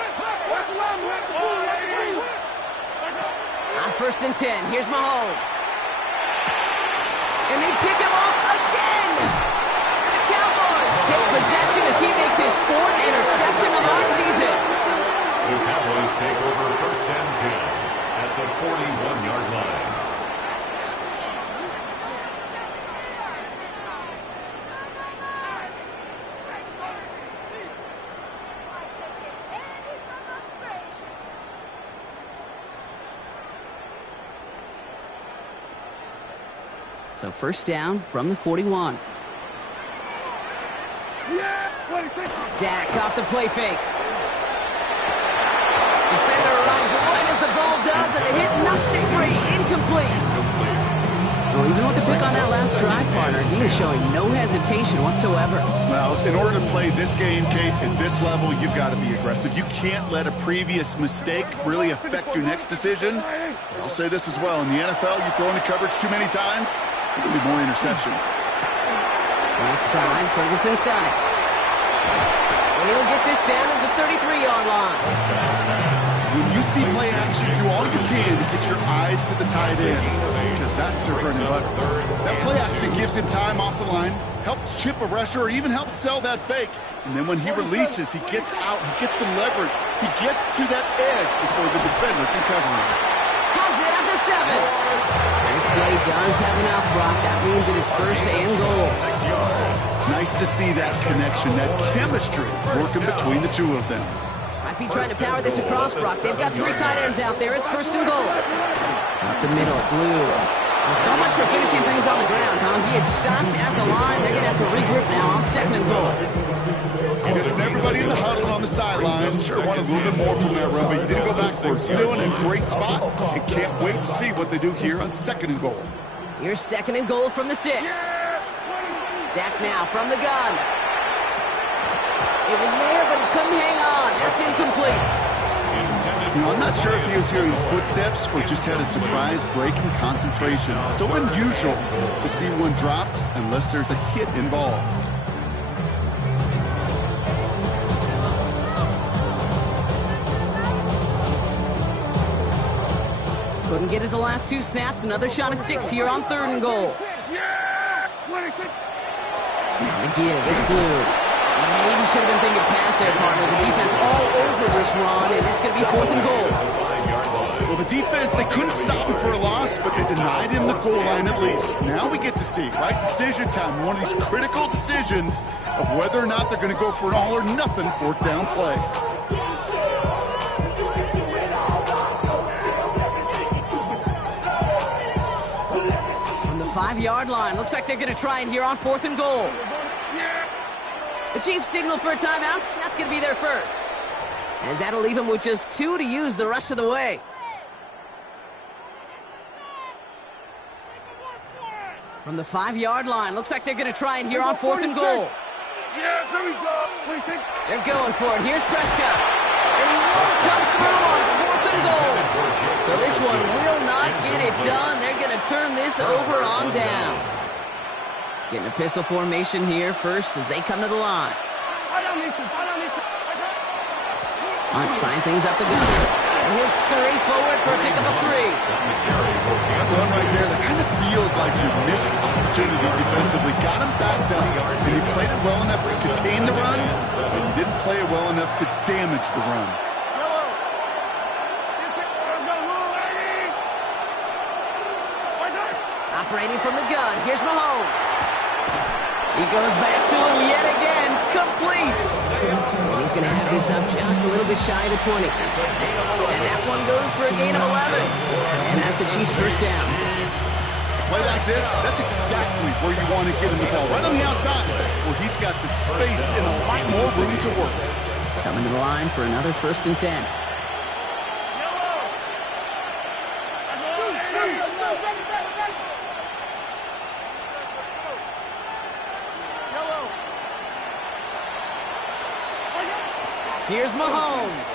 On first and 10, here's Mahomes. And they pick him off again. And the Cowboys take possession as he makes his 4th interception of our season. The Cowboys take over first and 10 at the 41-yard line. So first down from the 41. Dak off the play fake. Defender arrives right as the ball does, and the hit knocks it free. Incomplete. Well, even with the pick on that last drive, partner, he was showing no hesitation whatsoever. Well, in order to play this game, Kate, at this level, you've got to be aggressive. You can't let a previous mistake really affect your next decision. I'll say this as well. In the NFL, you throw into coverage too many times, there'll be more interceptions. Right side, Ferguson's got it. And he'll get this down at the 33-yard line. When you see play action, do all you can to get your eyes to the tight end, because that's their bread and butter. That play action gives him time off the line, helps chip a rusher, or even helps sell that fake. And then when he releases, he gets out, he gets some leverage. He gets to that edge before the defender can cover him. Has it at the 7. This play does have enough, Brock. That means it is first and goal. Nice to see that connection, that chemistry working between the two of them. Might be trying to power this across, Brock. They've got 3 tight ends out there. It's first and goal. Up the middle, Blue. Well, so much for finishing things on the ground, huh? He is stopped at the line. They're going to have to regroup now on second and goal. Just everybody in the huddle on the sidelines. Sure wanted a little bit more from that run, but he didn't go backwards. Still in a great spot, and can't wait to see what they do here on second and goal. Here's second and goal from the 6. Dak now from the gun. It was there, but he couldn't hang on. That's incomplete. You know, I'm not sure if he was hearing footsteps or just had a surprise break in concentration. So unusual to see one dropped unless there's a hit involved. Couldn't get it the last 2 snaps. Another shot at 6 here on third and goal. Now the give. It's Blue. Maybe should have been thinking pass there, partner. The defense all over this run, and it's going to be fourth and goal. Well, the defense, they couldn't stop him for a loss, but they denied him the goal line at least. Now we get to see, right, decision time, one of these critical decisions of whether or not they're going to go for an all-or-nothing fourth down play. On the 5-yard line, looks like they're going to try it here on fourth and goal. The Chiefs signal for a timeout. That's going to be their first, as that'll leave them with just 2 to use the rest of the way. From the 5-yard line, looks like they're going to try it here on fourth and goal. They're going for it. Here's Prescott. And he won't come through on fourth and goal. So this one will not get it done. They're going to turn this over on downs. Getting a pistol formation here first as they come to the line. Trying things up the gut. And he'll scurry forward for a pickup of 3. That run right there, that kind of feels like you missed opportunity defensively. Got him backed up, and you played it well enough to contain the run, but you didn't play it well enough to damage the run. Operating from the gun, here's Mahomes. He goes back to him yet again, complete. And he's going to have this up just a little bit shy of the 20. And that one goes for a gain of 11. And that's a Chiefs first down. Play like this, that's exactly where you want to get him the ball. Right on the outside, where he's got the space and a lot more room to work. Coming to the line for another first and 10. Here's Mahomes.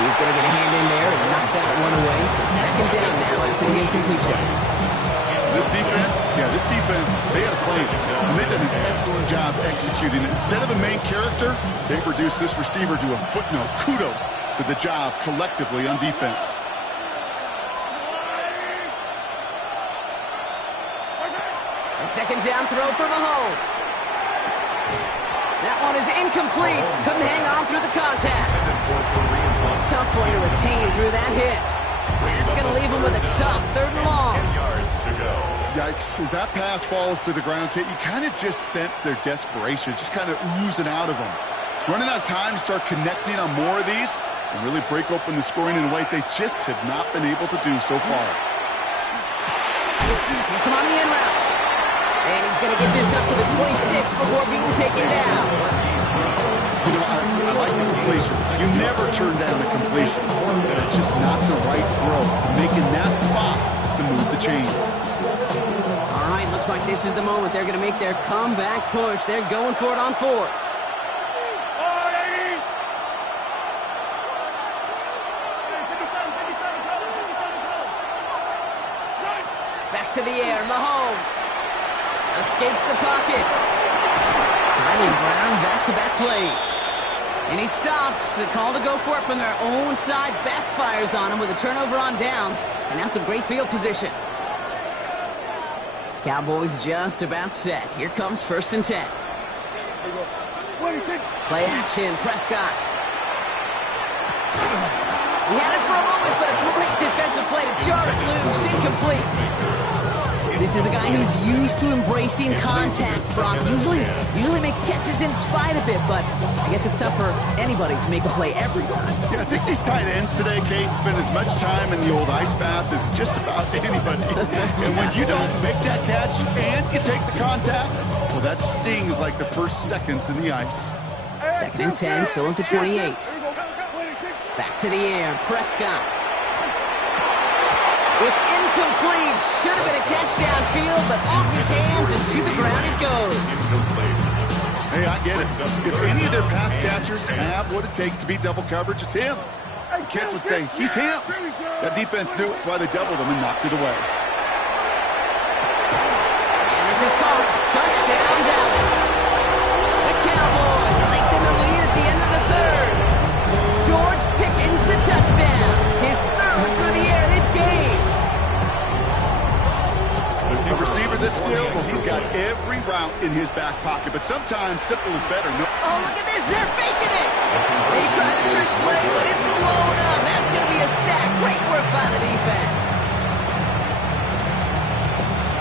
He's going to get a hand in there and knock that one away. So second down now after the incompletion. This defense, they had a plan. And they've done an excellent job executing it. Instead of a main character, they've reduced this receiver to a footnote. Kudos to the job collectively on defense. A second down throw for Mahomes. That one is incomplete. Couldn't hang on through the contact. Tough one to retain through that hit. And it's going to leave him with a tough third and long. Yikes. As that pass falls to the ground, Kit, you kind of just sense their desperation, just kind of oozing out of them. Running out of time to start connecting on more of these and really break open the scoring in a way they just have not been able to do so far. Gets him on the in route. And he's going to get this up to the 26 before being taken down. You know, I like the completion. You never turn down a completion. That's just not the right throw to make in that spot to move the chains. All right, looks like this is the moment. They're going to make their comeback push. They're going for it on fourth. Back to the air, Mahomes. Escapes the pocket. Riley Brown back-to-back plays. And he stops. The call to go for it from their own side backfires on him with a turnover on downs. And now some great field position. Cowboys just about set. Here comes 1st and 10. Play action, Prescott. He had it for a moment, but a great defensive play to jar it loose. Incomplete. This is a guy who's used to embracing contact, Brock. Usually makes catches in spite of it, but I guess it's tough for anybody to make a play every time. Yeah, I think these tight ends today, Kate, spend as much time in the old ice bath as just about anybody. And when you don't make that catch and you take the contact, well, that stings like the first seconds in the ice. 2nd and 10, still at the 28. Back to the air, Prescott. It's incomplete. Should have been a catch downfield, but off his hands and to the ground it goes. Hey, I get it. If any of their pass catchers have what it takes to beat double coverage, it's him. The kids would say, he's him. That defense knew it's why they doubled him and knocked it away. And this is Coach. Touchdown, Dallas. The Cowboys lengthen the lead at the end of the 3rd. George Pickens the touchdown. His 3rd through the air this game. A receiver this skilled, well, he's got every route in his back pocket, but sometimes simple is better. No. Oh, look at this. They're faking it. They tried a trick play, but it's blown up. That's going to be a sack. Great work by the defense.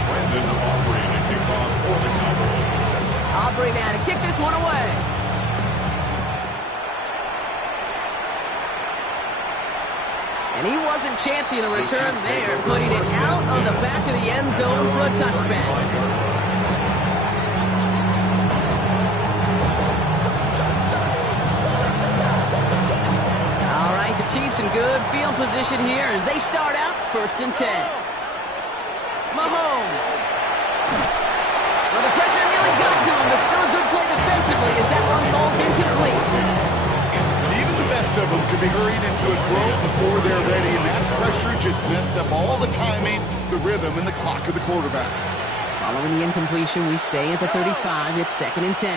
Brandon Aubrey to kick off for the Cowboys. Aubrey now to kick this one away. And he wasn't chancing a return there, putting it out on the back of the end zone for a touchback. All right, the Chiefs in good field position here as they start out 1st and 10. Mahomes. Well, the pressure really got to him, but still a good play defensively as that one falls incomplete. Even the best of them could be hurried into a throw before they're ready, and that pressure just messed up all the timing, the rhythm, and the clock of the quarterback. Following the incompletion, we stay at the 35. It's 2nd and 10.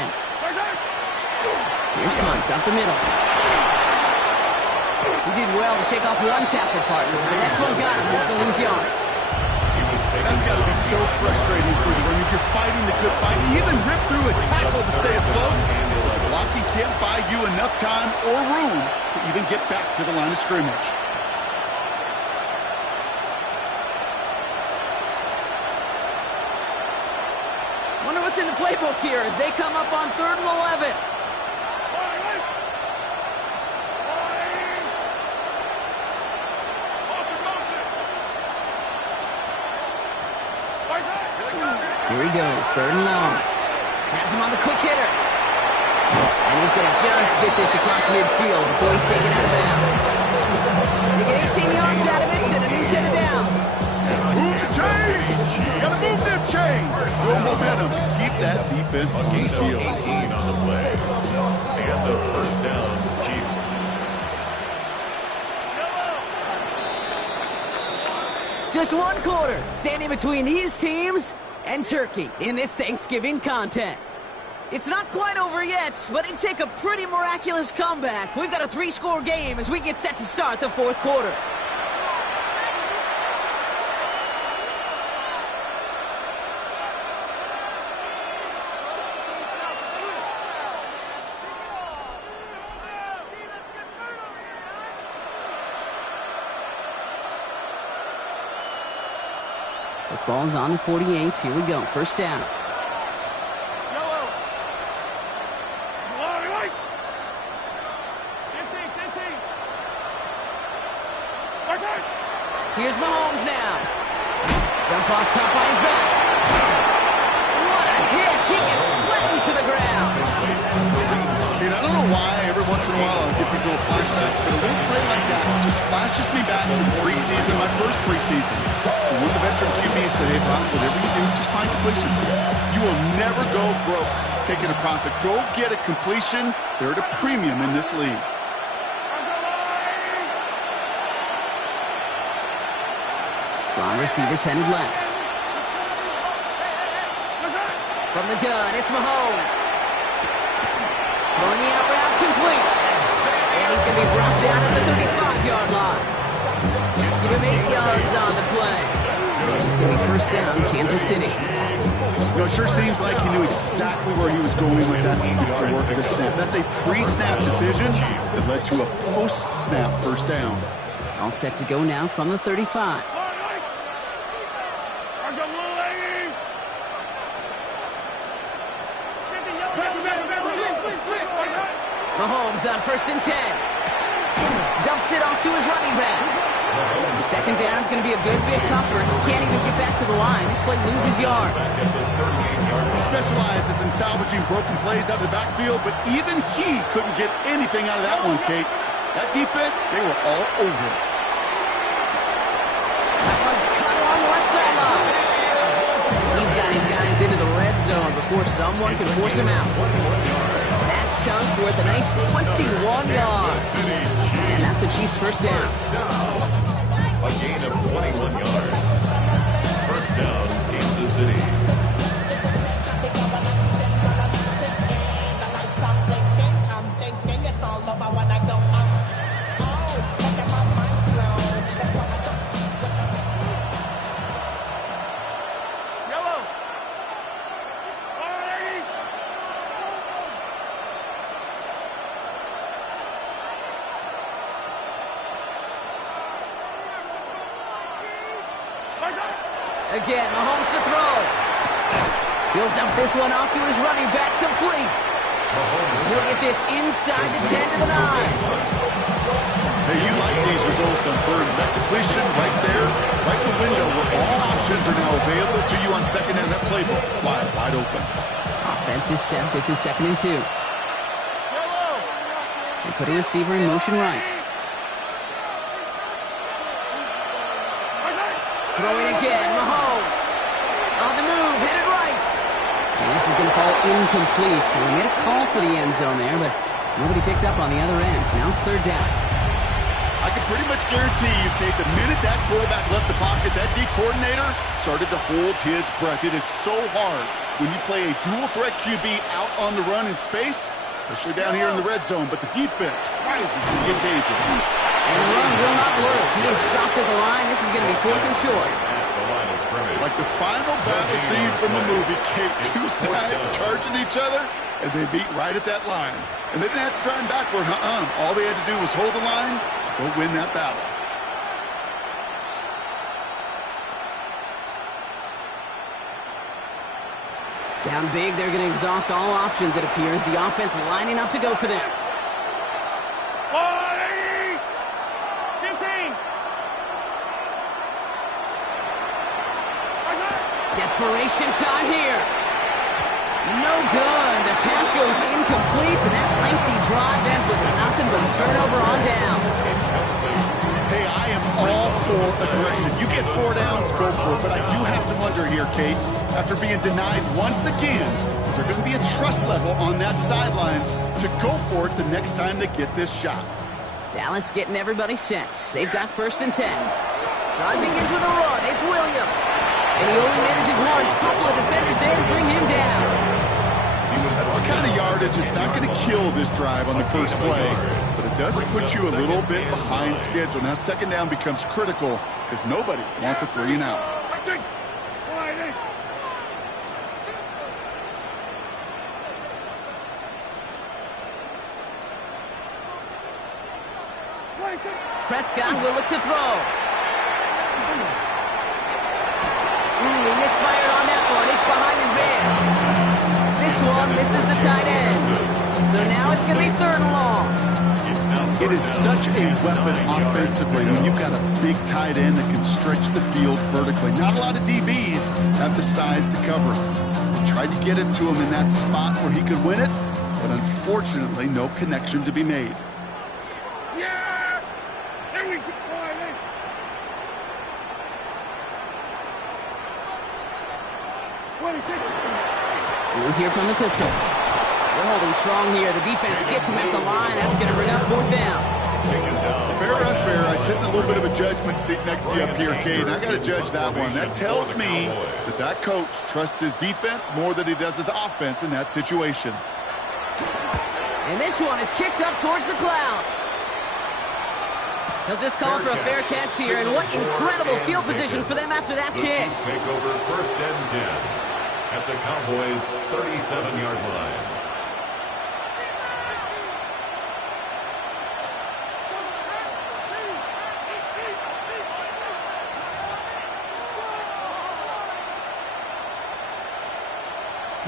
Here's Hunt up the middle. He did well to shake off one tackle partner. The next one got him. He's going to lose yards. That's got to be so frustrating for you when you're fighting the good fight. You even rip through a tackle to stay afloat. Blocking can't buy you enough time or room to even get back to the line of scrimmage. Wonder what's in the playbook here as they come up on 3rd and 11. Here he goes, 3rd and long. Has him on the quick hitter. And he's going to just get this across midfield before he's taken out of bounds. They get 18 yards out of it and a new set of downs. Move the chains! Gotta move them chains! No momentum. Keep that defense on its heels. 18 on the play. And the 1st down, Chiefs. Just 1 quarter standing between these teams and Turkey in this Thanksgiving contest. It's not quite over yet, but it'd take a pretty miraculous comeback. We've got a 3-score game as we get set to start the 4th quarter. The ball's on the 48. Here we go. 1st down. Here's Mahomes now. Jump off caught by his back. What a hit. He gets flattened to the ground. I don't know why every once in a while I get these little flashbacks, but a little play like that just flashes me back to the preseason, my first preseason. And when the veteran QB said, hey, Bob, whatever you do, just find completions. You will never go broke taking a profit. Go get a completion. They're at a premium in this league. Slot receivers headed left. From the gun, it's Mahomes. Throwing the out route complete. incomplete. And he's going to be brought down at the 35-yard line. Give him 8 yards on the play. And it's going to be first down, Kansas City. You know, it sure seems like he knew exactly where he was going with that before the snap. That's a pre-snap decision that led to a post-snap first down. All set to go now from the 35. Mahomes on 1st and 10. Dumps it off to his running back. The second down is going to be a good bit tougher. He can't even get back to the line. This play loses yards. He specializes in salvaging broken plays out of the backfield, but even he couldn't get anything out of that one, Kate. That defense, they were all over it. That one's cut along the left sideline. He's got his guys into the red zone before someone can force him out. That chunk worth a nice 21 yards. And that's the Chiefs' first down. A gain of 21 yards. First down, Kansas City. Again, Mahomes to throw. He'll dump this one off to his running back, complete. He'll get this inside the 10 to the 9. Hey, you like these results on first. That completion right there, right in the window where all options are now available to you on second down. That playbook wide open. Offense is set. This is 2nd and 2. They put a receiver in motion right. Throwing again, Mahomes. On the move, hit it right. And this is going to fall incomplete. Well, they made a call for the end zone there, but nobody picked up on the other end. Now it's 3rd down. I can pretty much guarantee you, Kate, the minute that quarterback left the pocket, that D coordinator started to hold his breath. It is so hard when you play a dual-threat QB out on the run in space, especially down here in the red zone, but the defense rises to the occasion. And the run will not work. He is soft at the line. This is going to be 4th and short. Like the final battle scene from a movie, Kate, two sides charging each other, and they beat right at that line. And they didn't have to drive backward, All they had to do was hold the line to go win that battle. Down big, they're going to exhaust all options, it appears. The offense lining up to go for this. 15. Desperation time here. No good. The pass goes incomplete, and that lengthy drive ends with nothing but a turnover on downs. Hey, I am all for aggression. You get 4 downs, go for it. But I do have to wonder here, Kate, after being denied once again, is there going to be a trust level on that sidelines to go for it the next time they get this shot? Dallas getting everybody set. They've got 1st and 10. Drive begins with a run. It's Williams. And he only manages one. Couple of defenders there to bring him down. That's the kind of yardage that's not going to kill this drive on the first play, but it does put you a little bit behind schedule. Now, second down becomes critical because nobody wants a 3 and out. Prescott will look to throw. He misfired on that one. It's behind his man. This one misses the tight end. So now it's going to be 3rd and long. It is such a weapon offensively when you've got a big tight end that can stretch the field vertically. Not a lot of DBs have the size to cover him. They tried to get it to him in that spot where he could win it, but unfortunately no connection to be made. Blue here from the pistol. They're holding strong here. The defense gets him at the line. That's going to bring up 4th down. Fair or unfair, I sit in a little bit of a judgment seat next to you up here, Cade. I got to judge that one. That tells me that that coach trusts his defense more than he does his offense in that situation. And this one is kicked up towards the clouds. He'll just call for a fair catch here, and what incredible field position for them after that kick. The Chiefs take over 1st and 10 at the Cowboys' 37-yard line.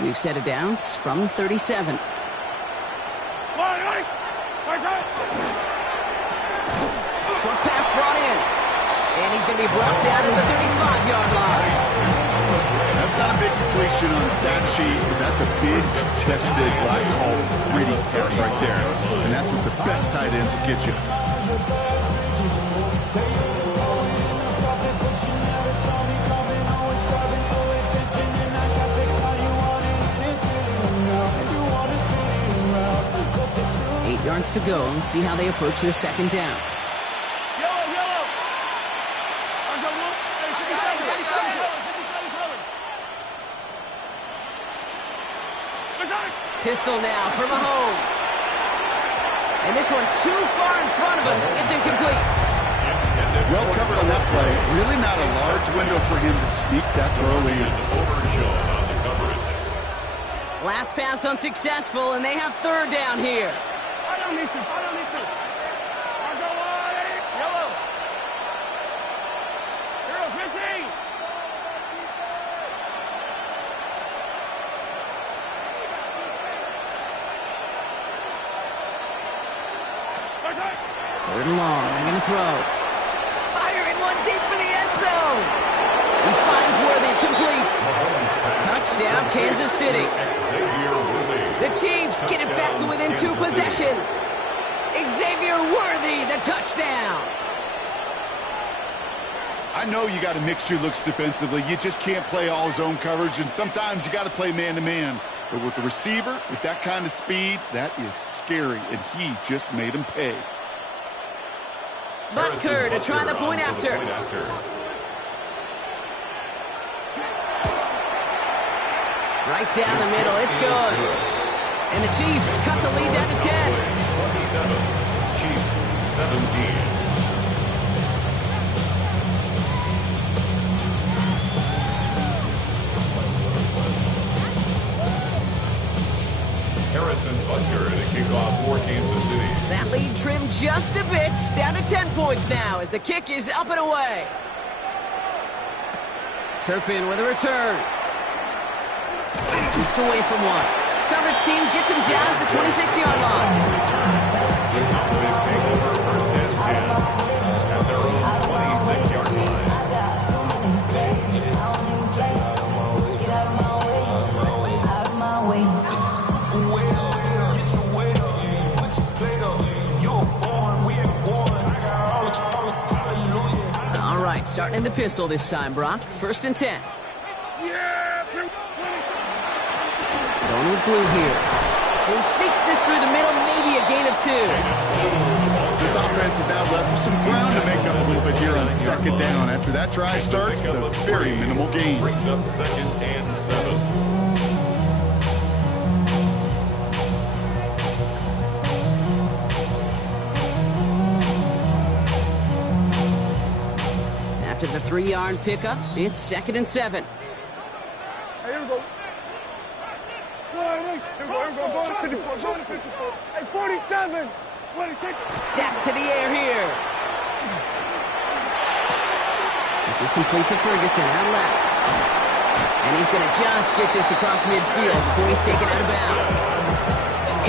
We've set it downs from 37. Short pass brought in. And he's going to be brought down at the 35-yard line. That's not a big completion on the stat sheet, but that's a big contested, what I call gritty catch right there. And that's what the best tight ends will get you. 8 yards to go. Let's see how they approach this 2nd down. Pistol now for Mahomes. And this one too far in front of him. It's incomplete. Well covered on that play. Really not a large window for him to sneak that throw in. Overshown on the coverage. Last pass unsuccessful, and they have 3rd down here. Third and long. They're going to throw. Firing one deep for the end zone. He finds Worthy, complete. Touchdown, Kansas City. The Chiefs get it back to within 2 possessions. Xavier Worthy, the touchdown. I know you got to mix your looks defensively. You just can't play all zone coverage, and sometimes you got to play man-to-man. But with the receiver, with that kind of speed, that is scary, and he just made him pay. Butker to try the point after. Right down the middle, it's good. And the Chiefs cut the lead down to 10. 27, Chiefs 17. Harrison Butker to kick off for Kansas City. That lead trimmed just a bit, down to 10 points now as the kick is up and away. Turpin with a return. Keeps away from one. Coverage team gets him down at the 26-yard line. The Cowboys take over 1st and 10 at their own 26-yard line. All right, starting in the pistol this time, Brock. 1st and 10. Going with blue here. He sneaks this through the middle, maybe a gain of 2. This offense is now left with some ground to make up a little bit here on 2nd down. After that drive starts with a very minimal gain. Brings up 2nd and 7. After the 3-yard pickup, it's 2nd and 7. Hey, here we go. Here we go. Going to 54. Going to 54. Hey, 47. 26. Dak to the air here. This is complete to Ferguson out left. And he's going to just get this across midfield before he's taken out of bounds.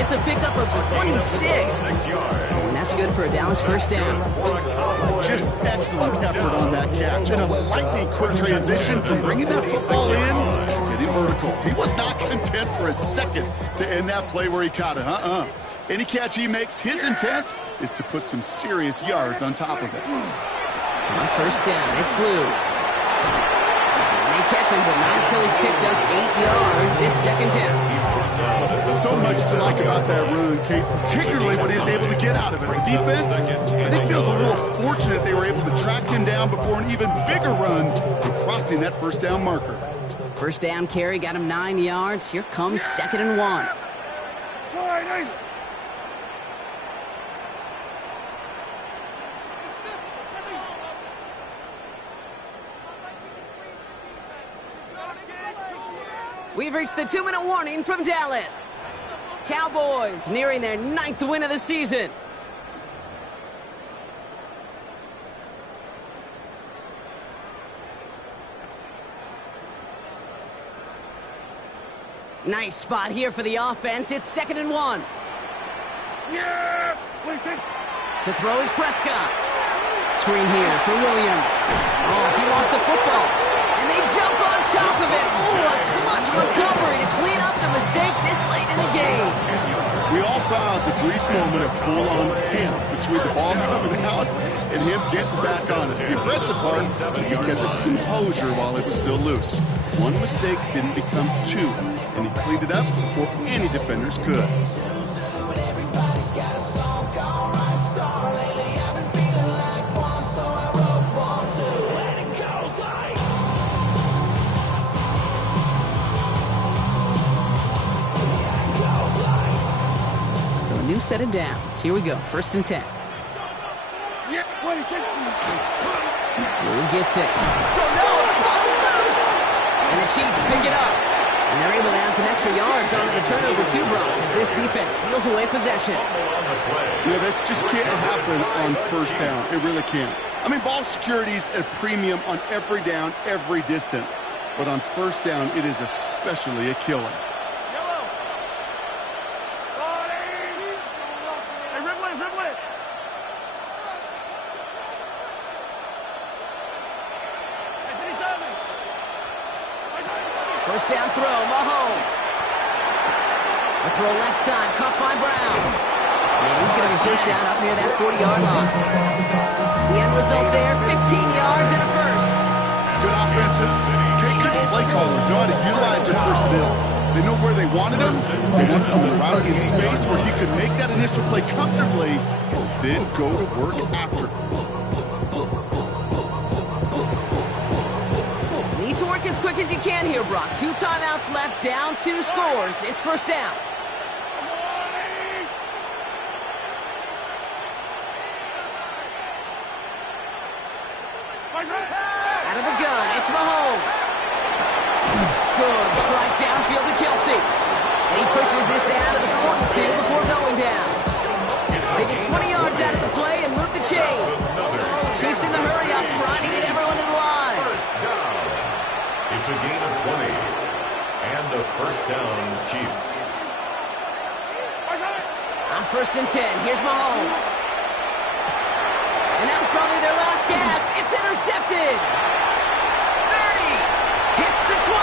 It's a pickup of 26. And that's good for a Dallas 1st down. Just excellent effort on that catch. And a lightning quick transition from bringing that football in to getting vertical. He was not content for a second to end that play where he caught it. Any catch he makes, his intent is to put some serious yards on top of it. On 1st down, it's blue. And they catch him, but not until he's picked up 8 yards. It's 2nd down. So much to like about that run, Kate, particularly what he's able to get out of it. The defense, I think, feels a little fortunate they were able to track him down before an even bigger run and crossing that 1st down marker. 1st down carry got him 9 yards. Here comes 2nd and 1. We've reached the 2-minute warning from Dallas. Cowboys nearing their 9th win of the season. Nice spot here for the offense. It's 2nd and 1. Yeah! To throw is Prescott. Screen here for Williams. Oh, he lost the football. And they jump on top of it. Oh, a clutch recovery to clean up the mistake this late in the game. We all saw the brief moment of full-on panic between the ball coming out and him getting back on it. The impressive part is he kept his composure while it was still loose. One mistake didn't become two, and he cleaned it up before any defenders could. New set of downs. Here we go. 1st and 10. Yeah, Blue gets it. Oh no, the ball is loose! And the Chiefs pick it up. And they're able to add some extra yards onto the turnover too, Brock, as this defense steals away possession. Yeah, this just can't happen on 1st down. It really can't. I mean, ball security's a premium on every down, every distance. But on 1st down, it is especially a killer. First down throw, Mahomes. A throw left side, caught by Brown. And he's going to be pushed down up near that 40-yard line. The end result there, 15 yards and a first. Good offenses. Good play callers know how to utilize their personnel. They know where they wanted him. They want him on the route in space where he could make that initial play comfortably, then go to work after. Need to work as quick as you can here, Brock. 2 timeouts left, down 2 scores. It's 1st down. Out of the gun, it's Mahomes. Good strike downfield to Kelsey. And he pushes this down to the 42 before going down. They get 20 yards out of the play and move the chains. Chiefs in the hurry-up, trying to get everyone in the line. It's a gain of 20. And a 1st down, Chiefs. On 1st and 10, here's Mahomes. And that was probably their last gasp. It's intercepted. 30. Hits the 20.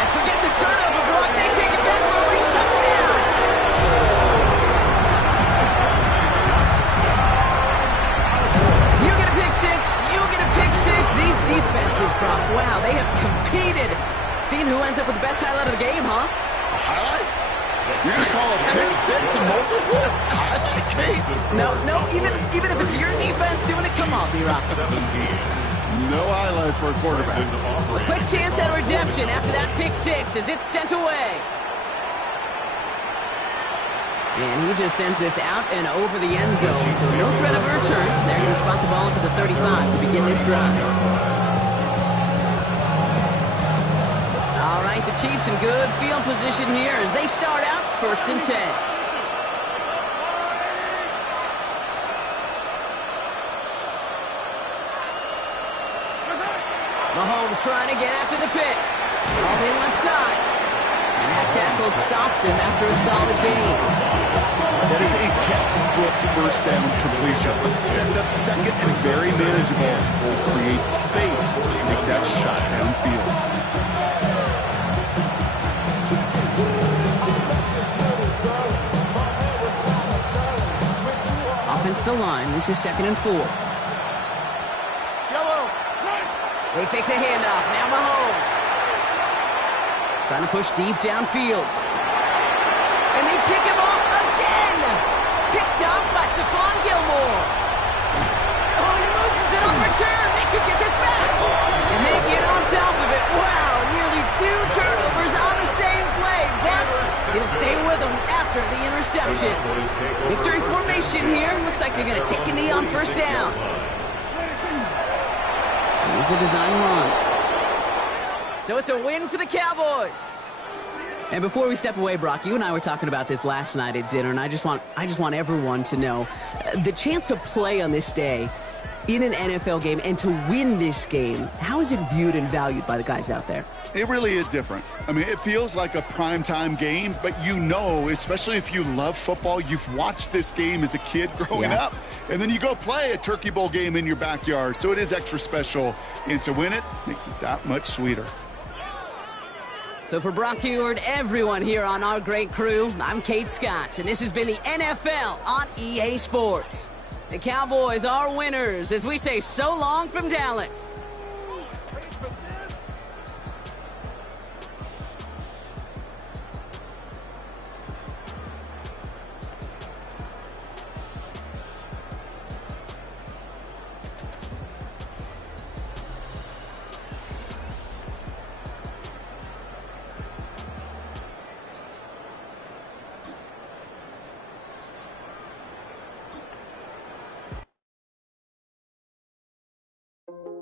And forget the turnover block. They take it back early. Touchdown. You get a pick six. You get a pick six. These defenses, Brock, wow, they have competed. Seeing who ends up with the best highlight of the game, huh? A highlight? You're going to call a pick six and multiple? That's the case. No, even if it's your defense doing it, come on, B-Rock. 17. No highlight for a quarterback. A quick chance at redemption after that pick six as it's sent away. And he just sends this out and over the end zone. So no threat of a return. They're going to spot the ball up at the 35 to begin this drive. All right, the Chiefs in good field position here as they start out 1st and 10. Mahomes trying to get after the pick. All in left side. And that tackle stops him after a solid gain. That is a textbook 1st down completion. Sets up 2nd and very manageable. Creates space to take that shot downfield. Offensive line, this is 2nd and 4. They fake the handoff. Now Mahomes. Trying to push deep downfield. And they pick him off again. Picked up by Stephon Gilmore. Oh, he loses it on the return. They could get this back. And they get on top of it. Wow, nearly 2 turnovers on the same play. But it'll stay with them after the interception. Victory formation here. Looks like they're going to take a knee on 1st down. Here's a design run. So it's a win for the Cowboys. And before we step away, Brock, you and I were talking about this last night at dinner, and I just want everyone to know the chance to play on this day in an NFL game and to win this game, how is it viewed and valued by the guys out there? It really is different. I mean, it feels like a primetime game, but you know, especially if you love football, you've watched this game as a kid growing up, and then you go play a Turkey Bowl game in your backyard, so it is extra special, and to win it makes it that much sweeter. So for Brock Heward, everyone here on our great crew, I'm Kate Scott, and this has been the NFL on EA Sports. The Cowboys are winners as we say so long from Dallas.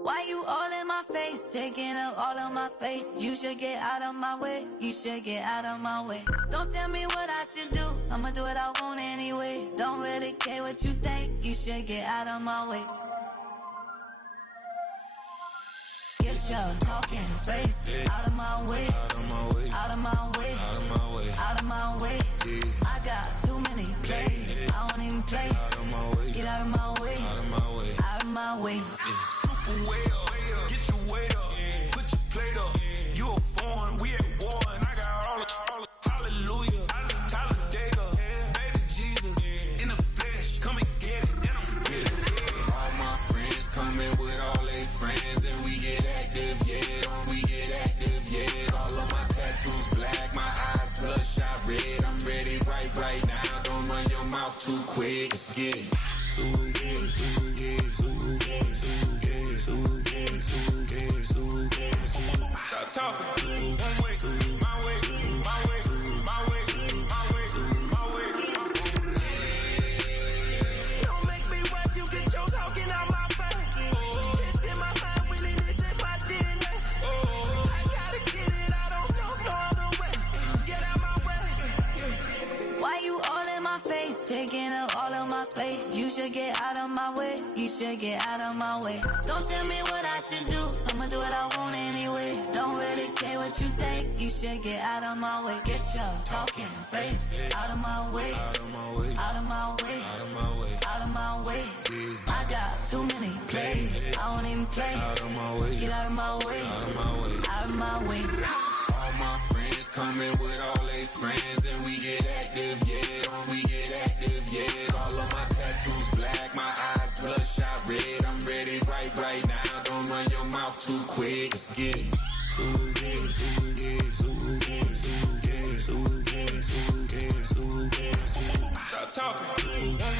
Why you all in my face, taking up all of my space? You should get out of my way, you should get out of my way. Don't tell me what I should do, I'ma do what I want anyway. Don't really care what you think, you should get out of my way. Get your talking face out of my way, out of my way, out of my way, out of my way, out of my way. I got too many plays, I don't even play. Get out of my way, out of my way, out of my way. Way up, get your weight up, put your plate up. You a foreign, we at war, and I got all the hallelujah. Talladega, baby Jesus, in the flesh, come and get it, and I'm get it. All my friends coming with all their friends, and we get active, yeah. We get active, yeah. All of my tattoos black, my eyes bloodshot red. I'm ready right now. Don't run your mouth too quick. Let's get it. Stop talking. One way, my way, my way, my way, my way, my way. Don't make me wet, you get your talking out my face. It's in my mind, winning this in my DNA. I gotta get it, I don't know no other way. Get out my way. Why you all in my face, taking up all of my space? You should get out of my way, you should get out of my way. Don't tell me what I should do, I'ma do what I want anyway. Don't really care what you think, you should get out of my way. Get your talking face out of my way, out of my way, out of my way, out of my way, out of my way. I got too many plays, I don't even play. Out of my way, get out of my way, out of my way, out of my way. All my friends coming with all their friends, and we get active, yeah. We get active, yeah. All of my tattoos black, my eyes bloodshot red. I'm ready right now. Don't run your mouth too quick. Let's get it. Stop talking.